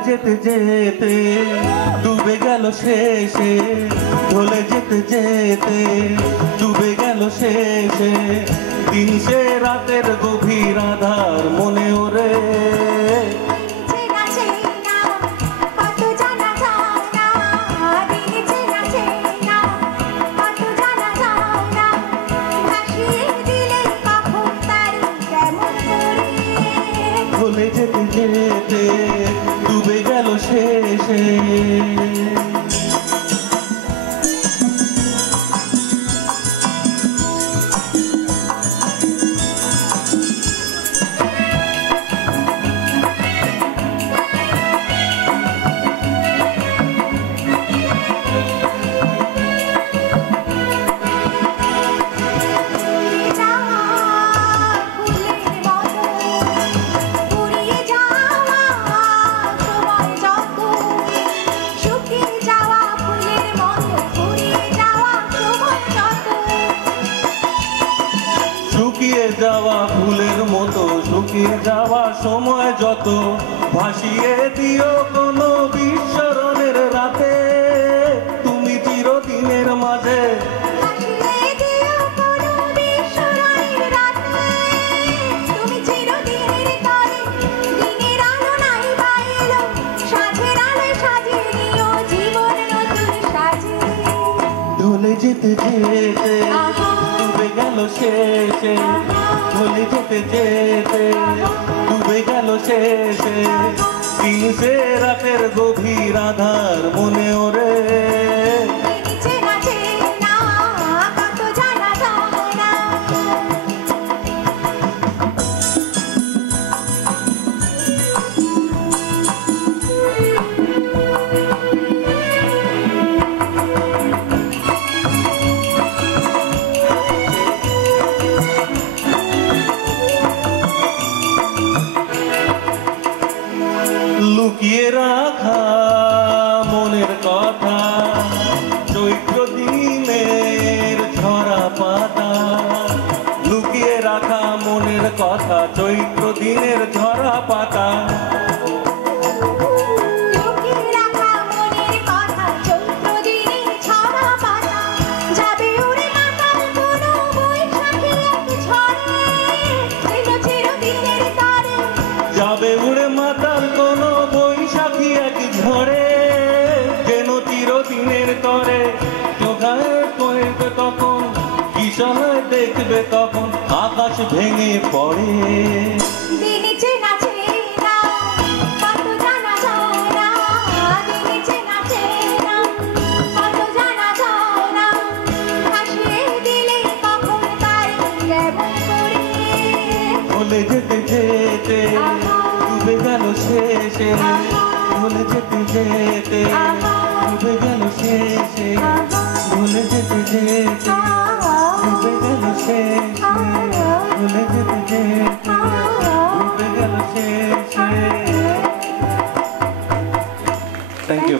যেতে যেতে ডুবে গেল শেষে, ঢলে যেতে যেতে ডুবে গেল শেষে, দিন সে রাতের গভীর আধার মনে ওরে। ঢলে যেতে যেতে ডুবে গেল শেষে। যাওয়া সময় যত ভাসিয়ে দিও কোনো বিস্মরণের রাতে তুমি চিরদিনের মাঝে ঢলে যেতে যেতে ডুবে গেল শেষে ঢলে যেতে যেতে ডুবে গেল শেষে তিনশে রাতের গভীর আধার মনে ওরে লুকিয়ে রাখা মনের কথা চৈত্র দিনের ঝরা পাতা লুকিয়ে রাখা মনের কথা চৈত্র দিনের ঝরা পাতা যাবে উড়ে মাতাল কোনো বৈশাখী এক ঝড়ে যেন চিরদিনের তরে চোখায় পড়বে তখন কিশোর দেখবে তখন আকাশ ভেঙে পড়ে ভুলে যেতে যেতে ডুবে গেল শেষে ভুলে যেতে যেতে ডুবে গেল শেষে ভুলে যেতে যেতে ডুবে গেল শেষে ভুলে যেতে যেতে ডুবে গেল শেষে থ্যাংক ইউ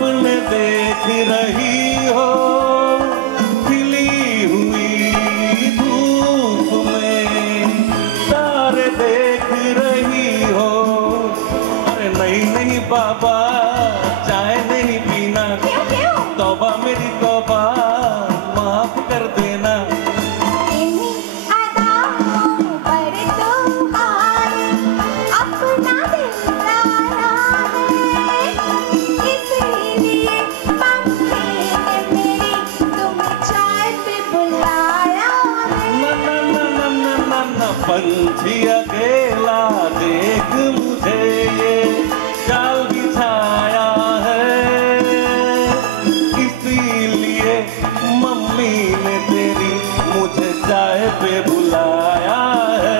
सपने देख रही हो खिली हुई धूप में, तारे देख रही हो। अरे नहीं नहीं बाबा चाय नहीं पीना, तौबा मेरी तौबा माफ कर देना। पंछी अकेला देख मुझे ये जाल बिछाया है, इसीलिए मम्मी ने तेरी मुझे चाय पे बुलाया है।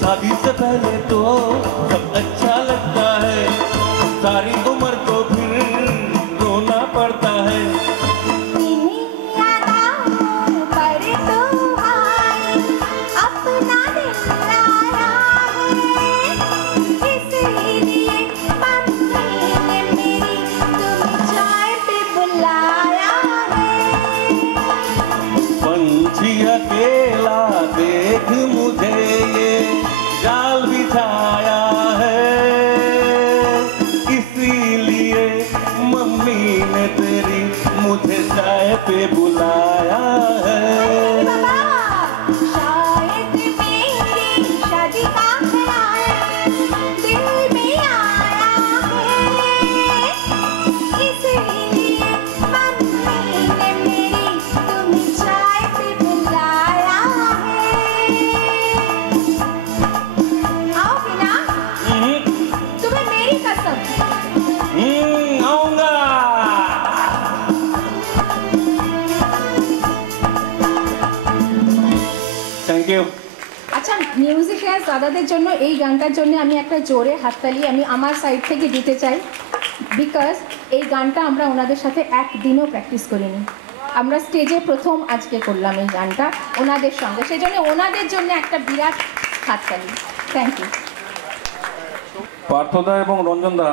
शादी से पहले तो सब अच्छा लगता है, सारी उम्र तो फिर रोना पड़ता है। पंछी अकेला देख मुझे ये जाल बिछाया है, इसीलिए मम्मी ने तेरी मुझे चाय पे बुलाया है। আচ্ছা, মিউজিশিয়ান দাদাদের জন্য এই গানটার জন্য আমি একটা জোরে হাততালি আমি আমার সাইড থেকে দিতে চাই, বিকজ এই গানটা আমরা ওনাদের সাথে একদিনও প্র্যাকটিস করিনি। আমরা স্টেজে প্রথম আজকে করলাম এই গানটা ওনাদের সঙ্গে, সেই জন্য ওনাদের জন্য একটা বিরাট হাততালি। Thank you. পার্থদা এবং রঞ্জনদা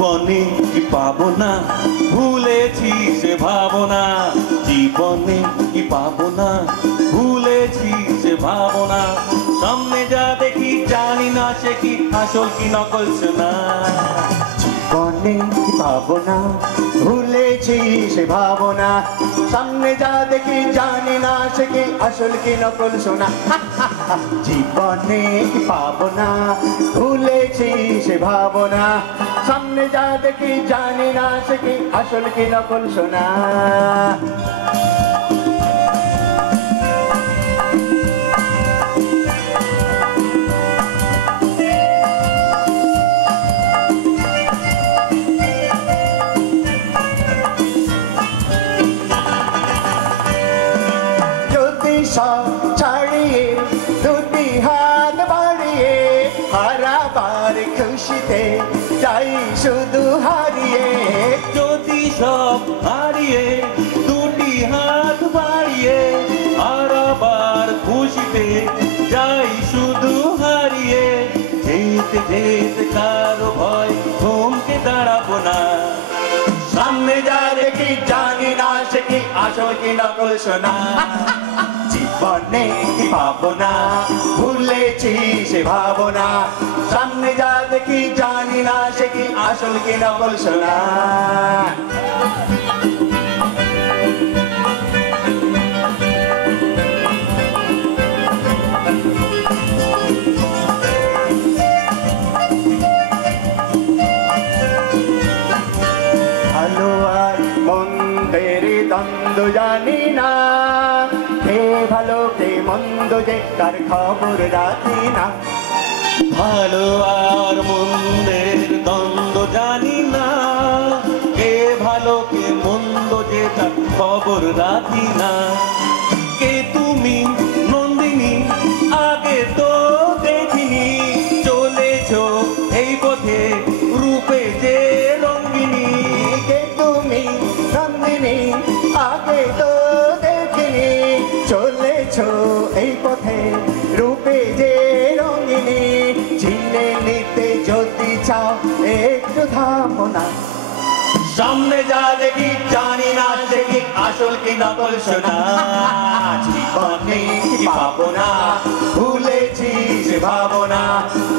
জীবনে কি পাবো না ভুলেছি সে ভাবনা, জীবনে কি পাবো না ভুলেছি সে ভাবনা, সামনে যা দেখি জানি না সে কি আসল কি নকল শোনা। জীবনে কি পাবো না ভুলেছি সে ভাবনা, সামনে যা দেখি জানি না সে কি আসল কি নকল শোনা। জীবনে কি পাবো না ভুলেছি সে ভাবনা, সামনে যা দেখি জানি না সে কি আসল কি নকল শোনা। সব ছাড়িয়ে দুটি হাত বাড়িয়ে হারাবার খুশিতে যাই শুধু হারিয়ে, যদি সব হারিয়ে দুটি হাত বাড়িয়ে হারাবার খুশিতে যাই শুধু হারিয়ে, যেতে যেতে কারো ভয় থমকে দাঁড়াবো না, সামনে যা দেখি জানি না সে কি আসল কি নকল শোনা। জীবনে কি পাবো না ভুলেছি সে ভাবনা, সামনে যা দেখি জানি না সে কি আসল কি নকল শোনা। ভালো আর মন্দের দ্বন্দ্ব জানি না, কে ভালো কে মন্দ যে তার খবর রাখি না। ভালো আর মন্দের দ্বন্দ্ব জানি না, কে ভালো কে মন্দ যে তার খবর রাখি না। কে তুমি নন্দিনী আগে তো দেখিনি, চলেছ এই পথে রূপে যে রঙ্গিনী। কে তুমি নন্দিনী আগে তো দেখিনি, চলেছ এই পথে রূপে যে রঙিনী। চিনে নিতে যদি চাও একটু থামো না, সামনে যা দেখি জানি না সে কি আসল কি নকল শোনা। জীবনে কি পাবো না ভুলেছি সে ভাবনা,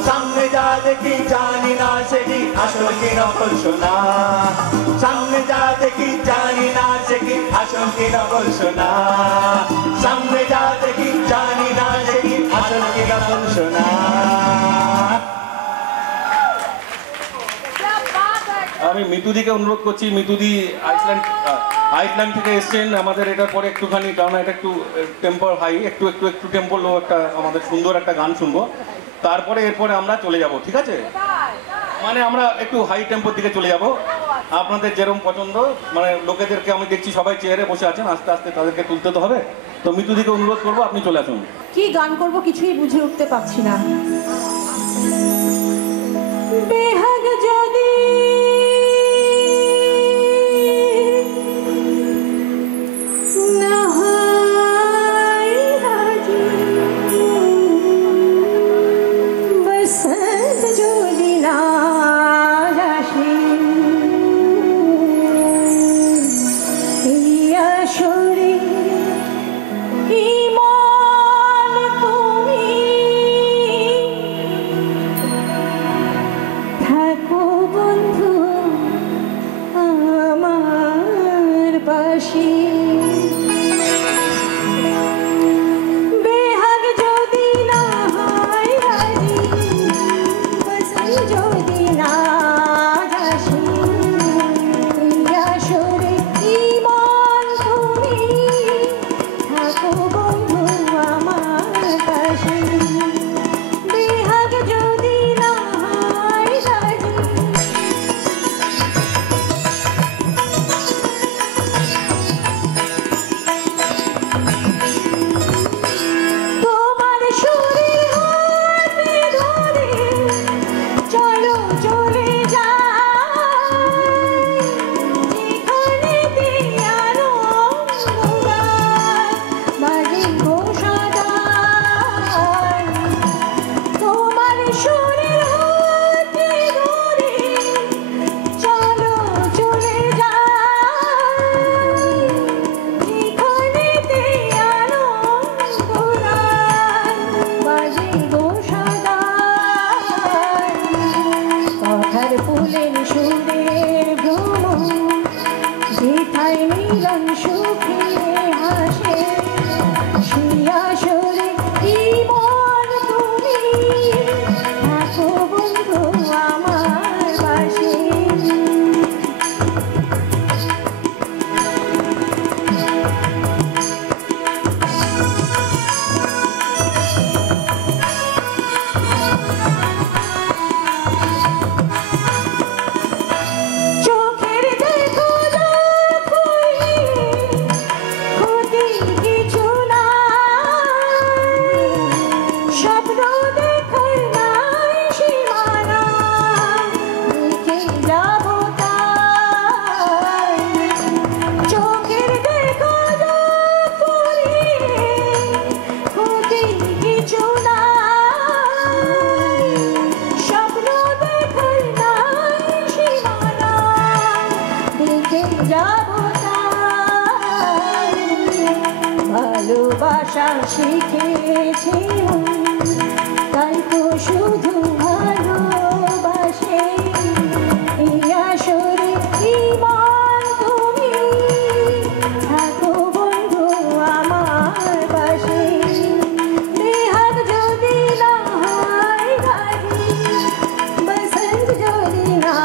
সামনে যা দেখি জানি না সে কি আসল কি নকল শোনা। সামনে যা দেখি জানি না সে কি আসল কি নকল শোনা। সামনে যা দেখি জানি না সে কি আসল কি নকল শোনা। আমি মিতুদিকে অনুরোধ করছি, মিতুদি আইসল্যান্ড থেকে এসছেন আমাদের এটার পরে একটুখানি, কারণ এটা একটু টেম্পো হাই, একটু একটু একটু টেম্পো লো, একটা আমাদের সুন্দর একটা গান শুনবো, তারপরে এরপরে আমরা চলে যাব, ঠিক আছে? মানে আমরা একটু হাই টেম্পোর দিকে চলে যাব, আপনাদের যেরকম পছন্দ। মানে লোকেদেরকে আমি দেখছি সবাই চেয়ারে বসে আছেন, আস্তে আস্তে তাদেরকে তুলতে তো হবে, তো মিতুদিকে অনুরোধ করবো আপনি চলে আসুন। কি গান করব কিছুই বুঝে উঠতে পারছি না। বেহাগ যদি না হয় রাজি, বসন্ত যদি না আসে, এই আসরে ইমান তুমি থাকো স্বপ্ন দেখার নাই সীমানা দেখে যাব তাই চোখের দেখা পরিয়ে ক্ষতি কিছু নাই স্বপ্ন দেখার নাই সীমানা দেখে যাব তাই ভালোবাসা শিখেছি তাই তো শুধু ভালোবাসে এই আসরে ইমান তুমি থাকো বন্ধু আমার পাশে বেহাগ যদি না হয় গাড়ি বসন্ত যদি না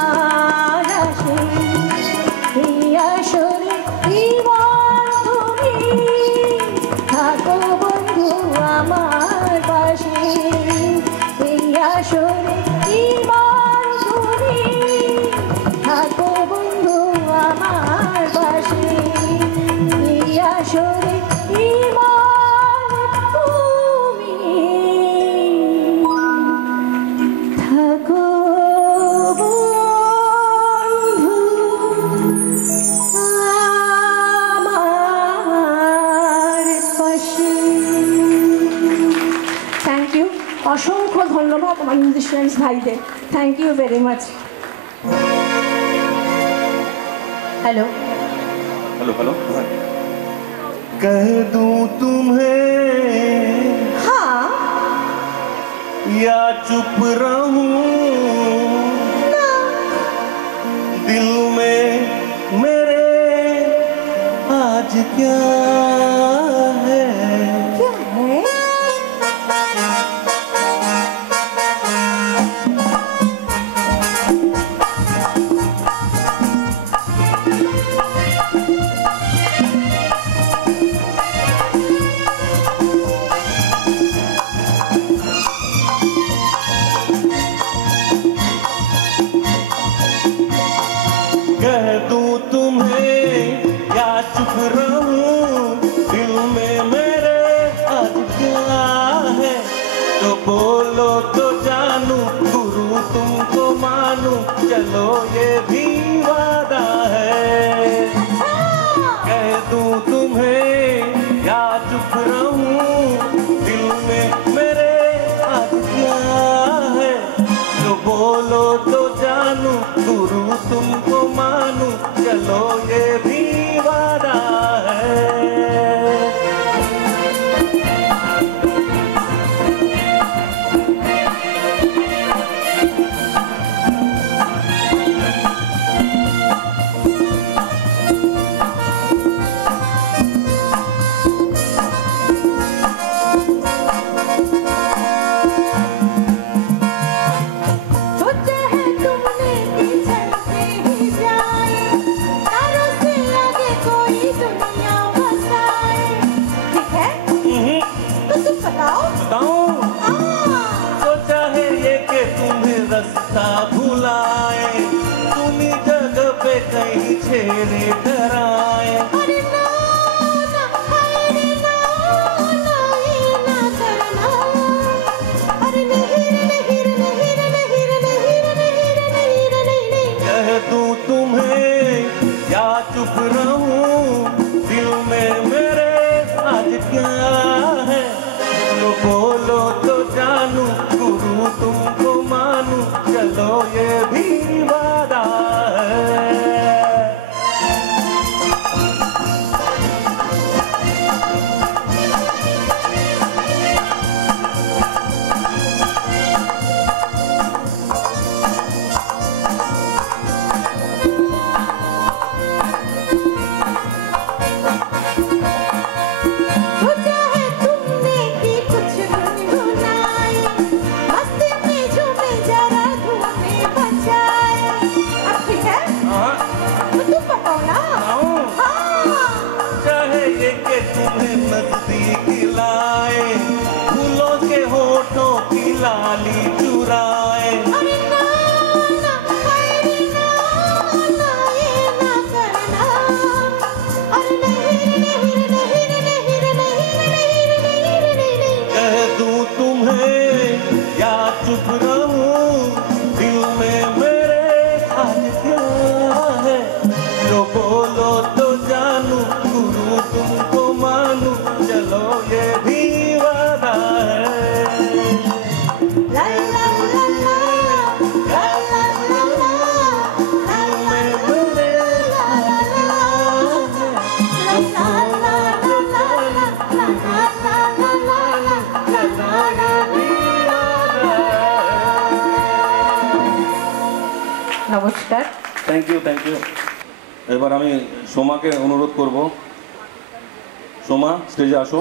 আসে এই আসরে ইমান তুমি থাকো বন্ধু আমার পাশে এই আসরে ইমান তুমি থাকো বন্ধু আমার পাশে এই আসরে ইমান তুমি থাকো বন্ধু আমার পাশে। থ্যাংক ইউ, অসংখ্য ধন্যবাদ আমার মিউজিশিয়ানস ভাইদের। Thank you very much. Hello hello hello कह दूं तुम्हें हाँ या चुप रहूं दिल में मेरे आज क्या है क्या है कह दूं तुम्हें या चुप रहूं दिल में मेरे आज क्या है तो बोलो तो जानू गुरु तुमको मानूं चलो ये भी वादा है कह दूं तुम्हें या चुप रहूं दिल में मेरे आज क्या है तो बोलो तो जानू गुरु तुमको मानूं चलो ये भी वादा है सोचा है तुमने कि चलते ही जाए तारों से आगे कोई दुनिया बसाए ठीक है तो तुम बताओ सोचा है ये कि तुम्हें रास्ता भुलाए तुम्ही जगह पे कहीं छेड़े डराए अरे ना ना हाय रे ना ना ये ना करना अरे नहीं रे नहीं रे नहीं रे नहीं रे नहीं रे नहीं रे नहीं रे नहीं नहीं कह दूं तुम्हें या चुप रहूं दिल में मेरे आज क्या है तो बोलो तो जानू गुरु तुमको मानूं चलो ये भी वादा है सोचा है तुमने कि कुछ गुनगुनाए मस्ती में झूमे जरा धूमे बचाए अब ठीक है तो तुम बताओ ना हाँ चाहे ये कि तुम्हें नजदीक लाए फूलों के होठों की लाली चुराए अरे ना ना हाय रे ना ना ये ना करना अरे नहीं रे नहीं रे नहीं रे नहीं रे नहीं रे नहीं रे नहीं रे नहीं रे नहीं कह दूं तुम्हें चुप रहूं दिल में मेरे आज क्या है जो बोलो तो जानू गुरु तुमको मानू चलो ये भी वादा है ला ला ला ला ला ला ला ला दिल में मेरे आज क्या है जो बोलो तो जानू নমস্কার। থ্যাংক ইউ এবার আমি সোমাকে অনুরোধ করব সোমা স্টেজে আসো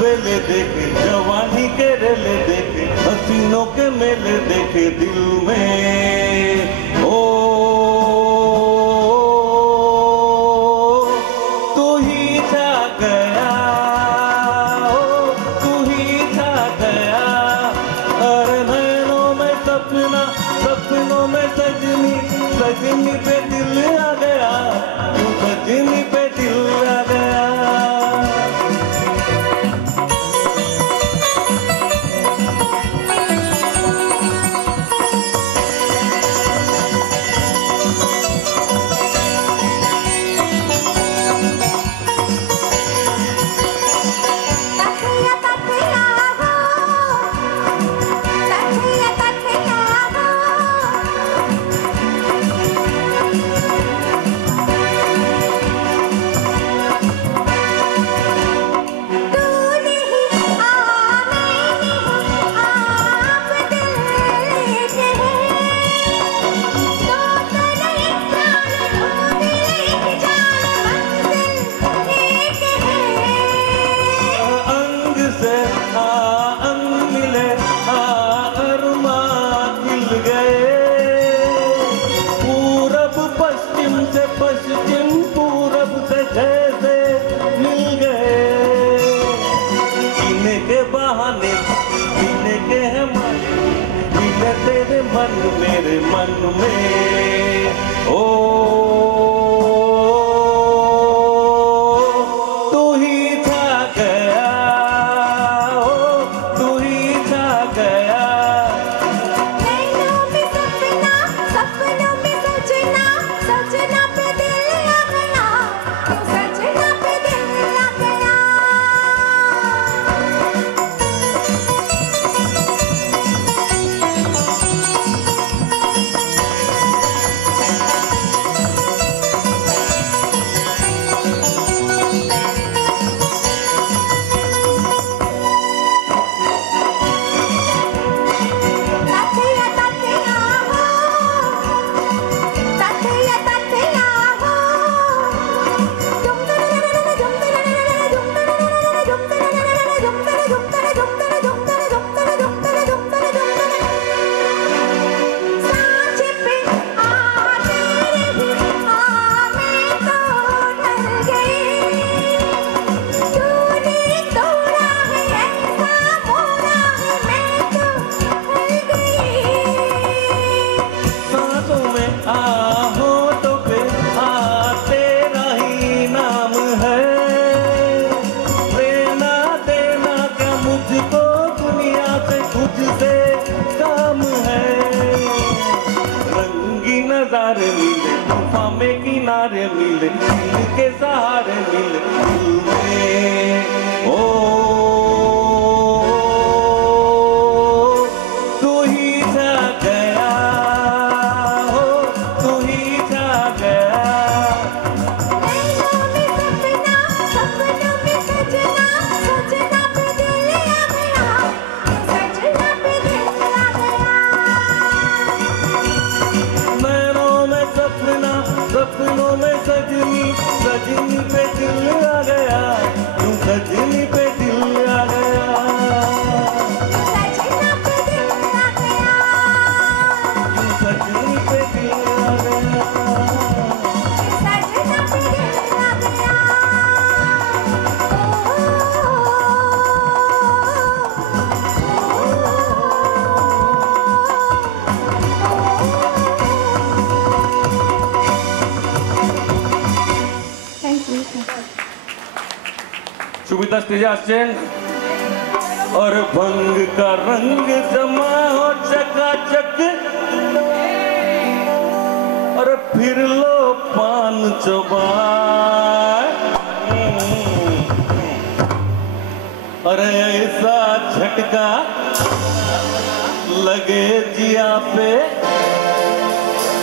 बेले देखे जवानी के रेले देखे हसीनों के मेले देखे दिल में ओ तू ही छा गया ओ तू ही छा गया अरे नैनों में सपना सपनों में सजनी सजनी पे दिल आ गया तू सजनी पे दिल आ गया पश्चिम पूरब से जैसे मिल गए जीने के बहाने जीने के हैं मिले तेरे मन मेरे मन में ओ तू ही छा गया ओ तू ही छा गया सपनों में सजना सजना पे दिल आ गया तू सजना पे दिल आ गया दिल के सहारे दिल में ओ तू ही छा गया हो तू ही छा गया सपनों में सजनी सजनी पे दिल आ गया तू सजनी पे दिल आ गया तू सजनी पे दिल आ गया सुविधा स्टेज आसছেন और भंग का रंग जमा हो चकाचक और फिर लो पान चबाए अरे ऐसा झटका लगे जिया पे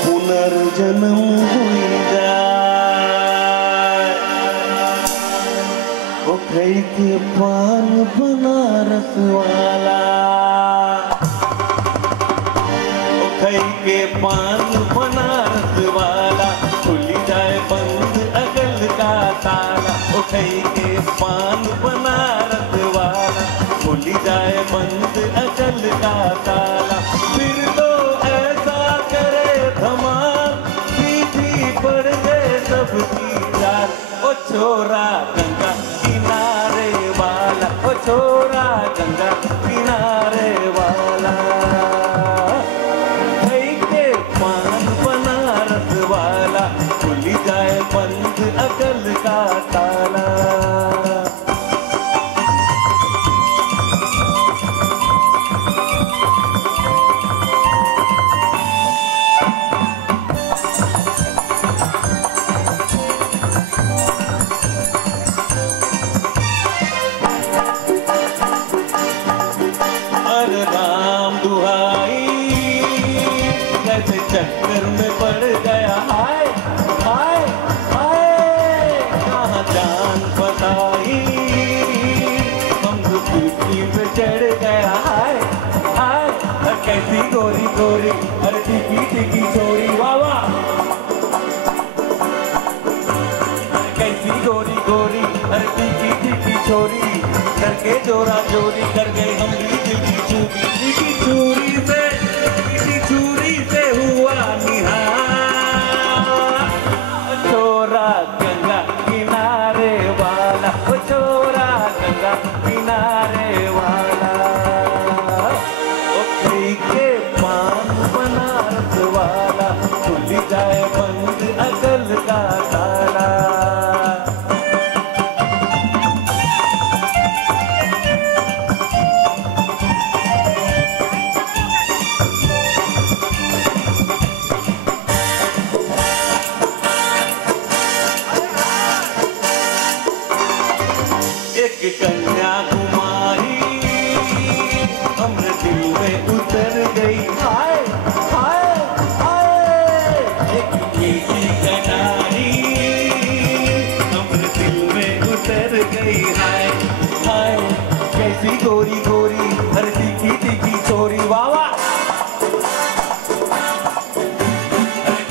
पुनर्जन्म हुई जाए ओ खई के पान बनारस वाला ओ खई के पान बनारस वाला खुली जाए बंद अगल का ताला ओ खई के पान बनारस वाला खुली जाए बंद अगल का ताला फिर तो ऐसा करे धमाल सीधी पड़ गए सबकी चाल ओ छोरा गंगा किनारे वाला ओ छोरा गंगा किनारे वाला खई के पान बनारस वाला खुली जाए बंद अकल का ताला राम दुहाई कैसे चक्कर में पड़ गया हाय हाय हाय कहाँ जान बताई हम तो पीठी पे चढ़ गया हाय हाय कैसी गोरी गोरी अरे टिकी टिकी छोरी वाह कैसी गोरी गोरी अरे टिकी टिकी छोरी करके जोरा जोरी कर गए हम चूरी से हुआ निहार छोरा गंगा किनारे वाला ओ छोरा गंगा किनारे वाला ओ खई के पान बनारस वाला खुली जाए बंद अकल का ताला कन्याकुमारी हमरे दिल में उतर गई हाय हाय हाय एक मीठी कटारी हमरे दिल में उतर गई हाय हाय कैसी गोरी गोरी हर टिकी टिकी छोरी वावा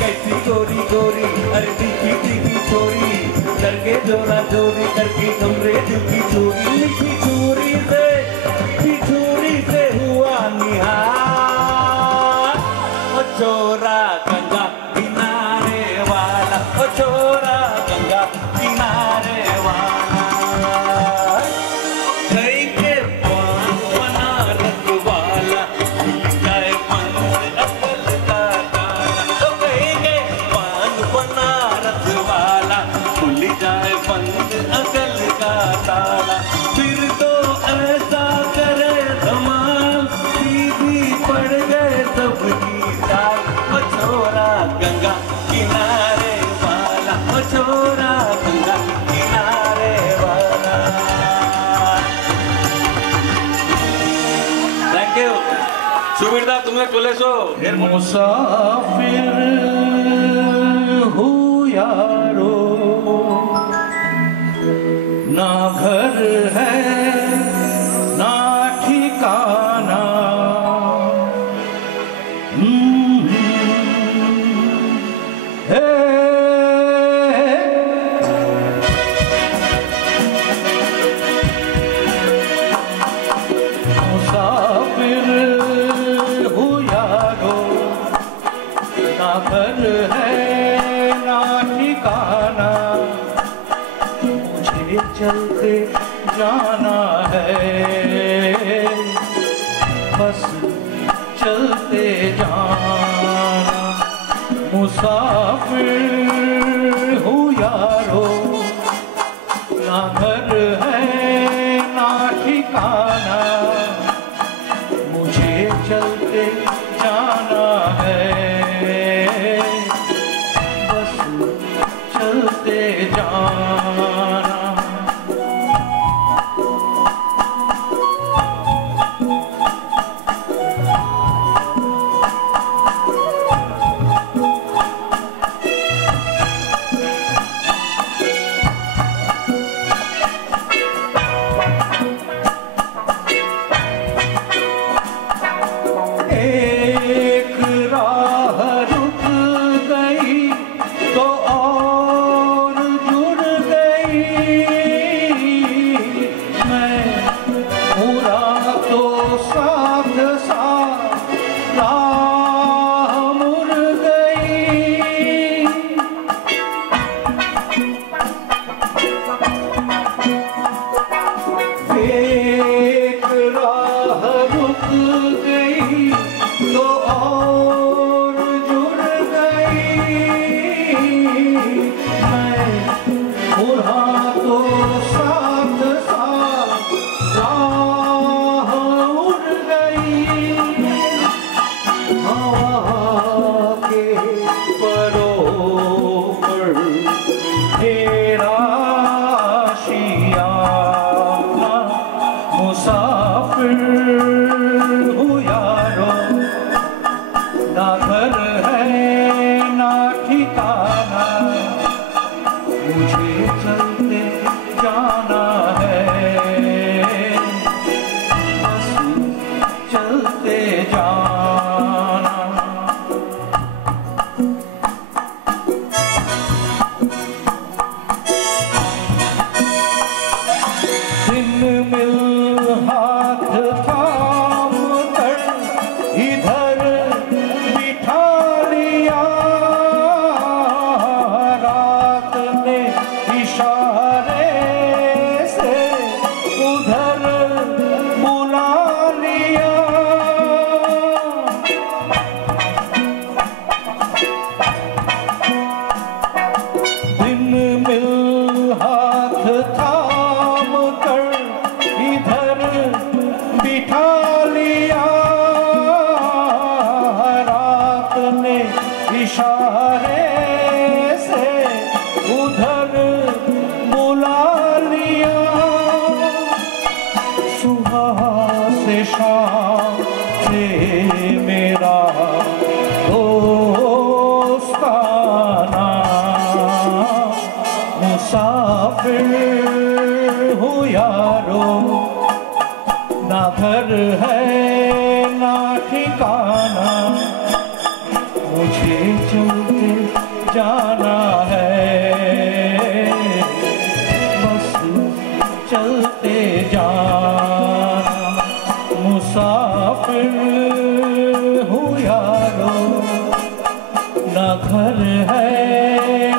कैसी गोरी गोरी हर टिकी टिकी छोरी करके जोरा जोरी करके हमरे दिल की चोरी मीठी चोरी से हुआ निहार ओ छोरा गंगा किनारे वाला ओ छोरा गंगा किनारे वाला खई के पान बनारस वाला खुली जाए बंद अकल का ताला ओ खई के पान बनारस वाला खुली जाए बंद अकल का ताला फिर तो ऐसा करे धमाल सीधी पड़ गए सबकी चाल ओ छोरा गंगा किनारे वाला ओ छोरा বন্ধুরা চলে এসো এর मुसाफिर हूँ यारो ना घर है ना ठिकाना हे मुसाफिर हूँ यारो ना घर है ना ठिकाना मुझे चलते जाना है बस चलते जाना मुसाफिर हूँ यारो ना घर है ना ठिकाना मुझे चलते जाना है बस चलते जाना एक राह रुक गई तो और जुड़ गई मैं पूरा तो साथ साथ राह मुड़ गई एक राह रुक गई तो और जुड़ गई मैं पूरा तो साथ साथ राह उड़ गई हवा के परों पर तेरा आशियाना मुसाफिर हूँ यारो ना घर है ना ठिकाना मुझे चलते जाना है बस चलते जाना दिन मिल हाथ थाम कर इधर बिठा लिया रात ने इशारे से उधर बुला लिया दिन मिल हाथ थाम कर इधर बिठा लिया रात ने इशारे से उधर बुला लिया सुबह से शाम से मेरा दोस्ताना मुसाफिर हूँ यारो ना घर है ना ठिकाना मुझे चलते जाना है बस चलते जाना मुसाफिर हूँ यारो ना घर है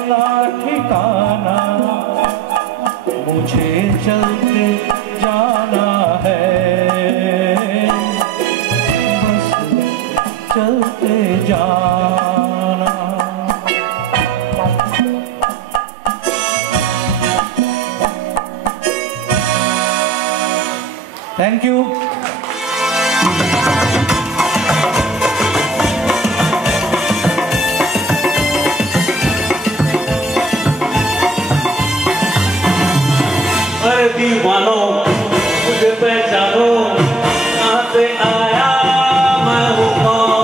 ना ठिकाना मुझे चलते जाना है बस चलते जाना थैंक यू अरे दीवानो मुझे पहचानो कहाँ से आया मैं हूँ कौन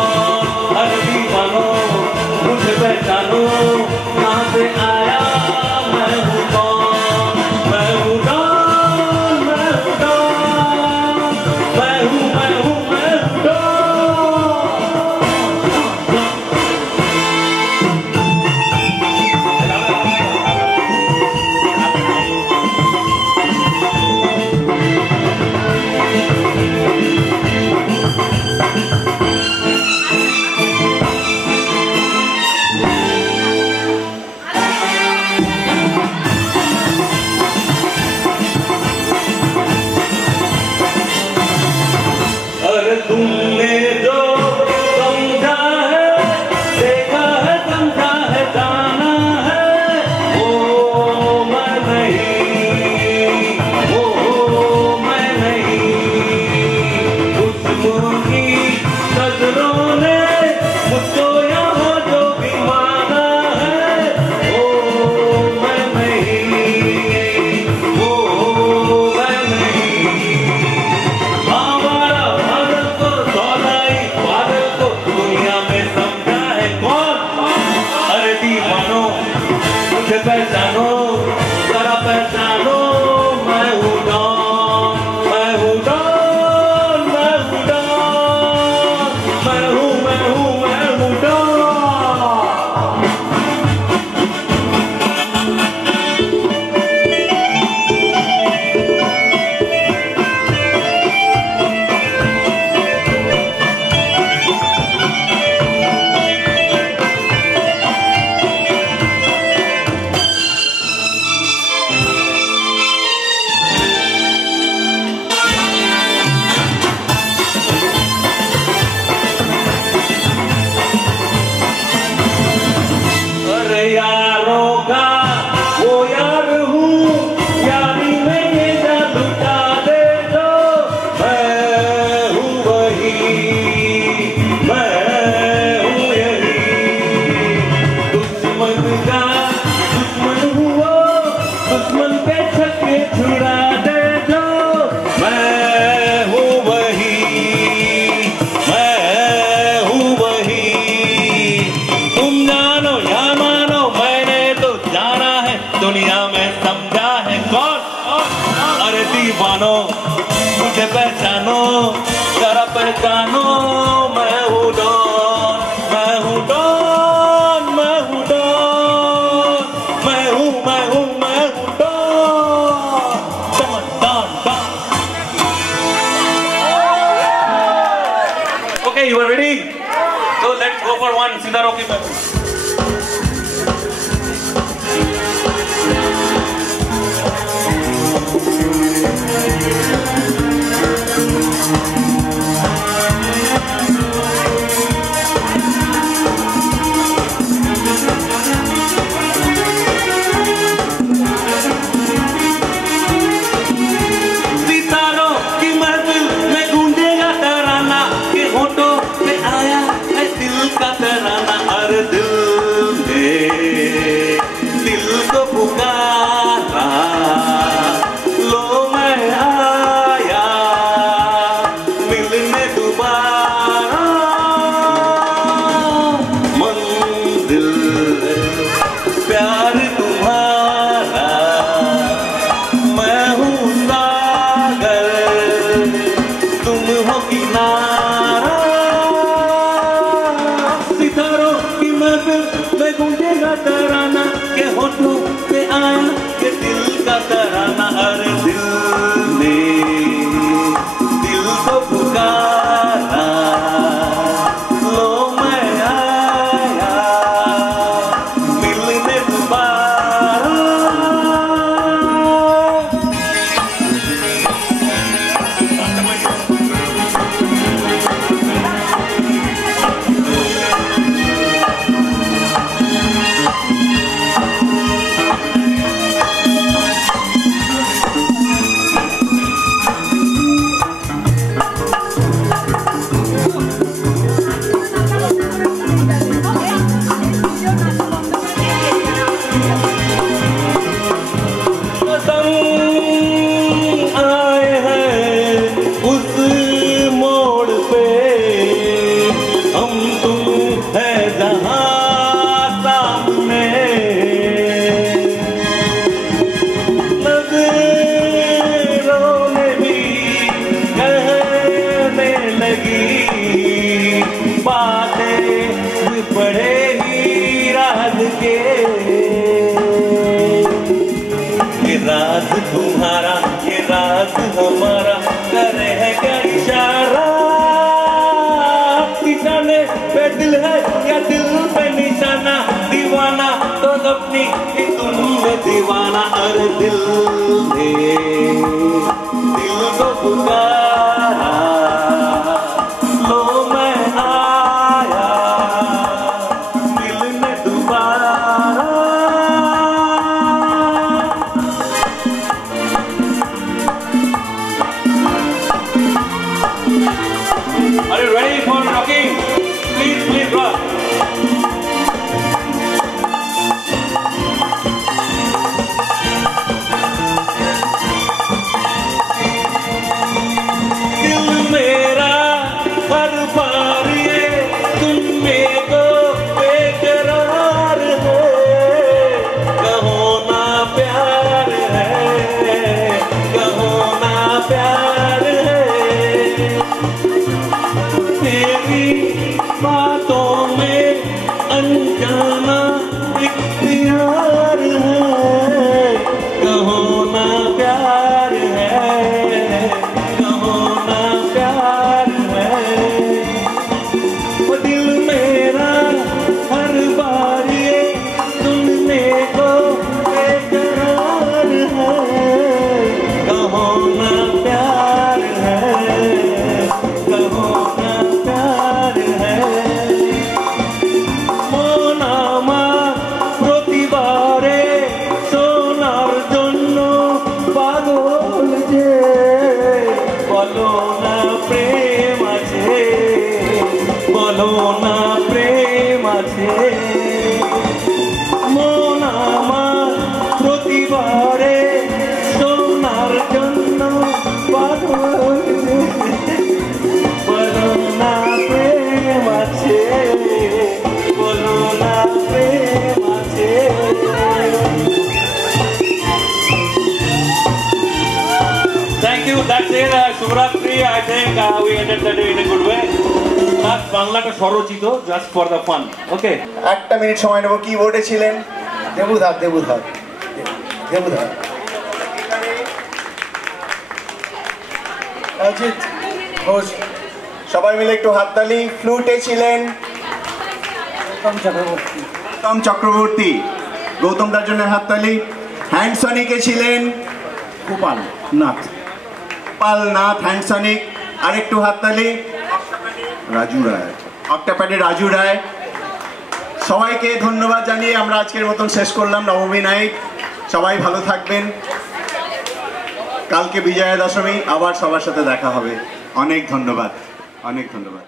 अरे दीवानो मुझे पहचानो जरा पहचानो मैं हूँ डॉन मैं हूँ डॉन मैं हूँ डॉन मैं हूँ Don Don Don Okay, you are ready? So let's go for one Sidaro ki match. सितारों की महफिल में गूंजेगा तराना के होठों पे आया है दिल का तराना हर दिल ने दिल को पुकारा लो मैं आया मिलने दोबारा मंजिल प्यार तुम्हारा मैं हूँ सागर तुम हो किनारा सितारों की महफिल में गूंजेगा तराना के होठों पे आया के दिल का तराना हर दिल ने दिल को पुकारा लो मैं आया मिलने दोबारा आए हैं उस मोड़ पे हम तुम है जहां सामने नजरों ने भी कहने लगी बातें बड़े ही राज के ये राज तुम्हारा ये राज हमारा करे है क्या इशारा निशाने पे दिल है या दिल पे निशाना दीवाना तो अपनी कि तुम में दीवाना अरे दिल ने दिल को पुकारा लो मैं आया मिलने दोबारा Are you ready for rocking? Please rock. दिल मेरा हर बार ये तुम में को बेकरार है कहो ना प्यार है कहो ना प्यार है तेरी बातों में अनजाना इख्तियार है कहो ना प्यार है कहो ना प्यार है वो दिल मेरा हर बार ये सुनने को बेकरार है कहो ना प्यार है कहो ना प्यार है मोनामा প্রতিবারে সোনার জন্য পাগল যে বলো না প্রেম আছে বলো না প্রেম আছে মোনামা প্রতিবারে সোনার জন্য পাগল যে বলো না প্রেম আছে বলো না প্রেম আছে Thank you. That's it. Shubhratri, I think we ended the day in a good way. Last বাংলাটা স্বরচিত just for the fun. Okay. একটা মিনিট সময় নেব। কি বোর্ডে ছিলেন? দেবুধার দেবুধার দেবুধার অজিত ঘোষ। সবাই মিলে একটু হাততালি। ফ্লুটে ছিলেন গৌতম চক্রবর্তী। গৌতম দার জন্য হাততালি। হ্যান্ডসনিকে ছিলেন গোপাল নাথ। গোপাল নাথ হ্যান্ডসনিক। আরেকটু হাততালি। রাজু রায়। অক্টাপ্যাডে রাজু রায়। সবাইকে ধন্যবাদ জানিয়ে আমরা আজকের মতন শেষ করলাম নবমী নাইট। সবাই ভালো থাকবেন। কালকে বিজয়া দশমী, আবার সবার সাথে দেখা হবে। অনেক ধন্যবাদ, অনেক ধন্যবাদ।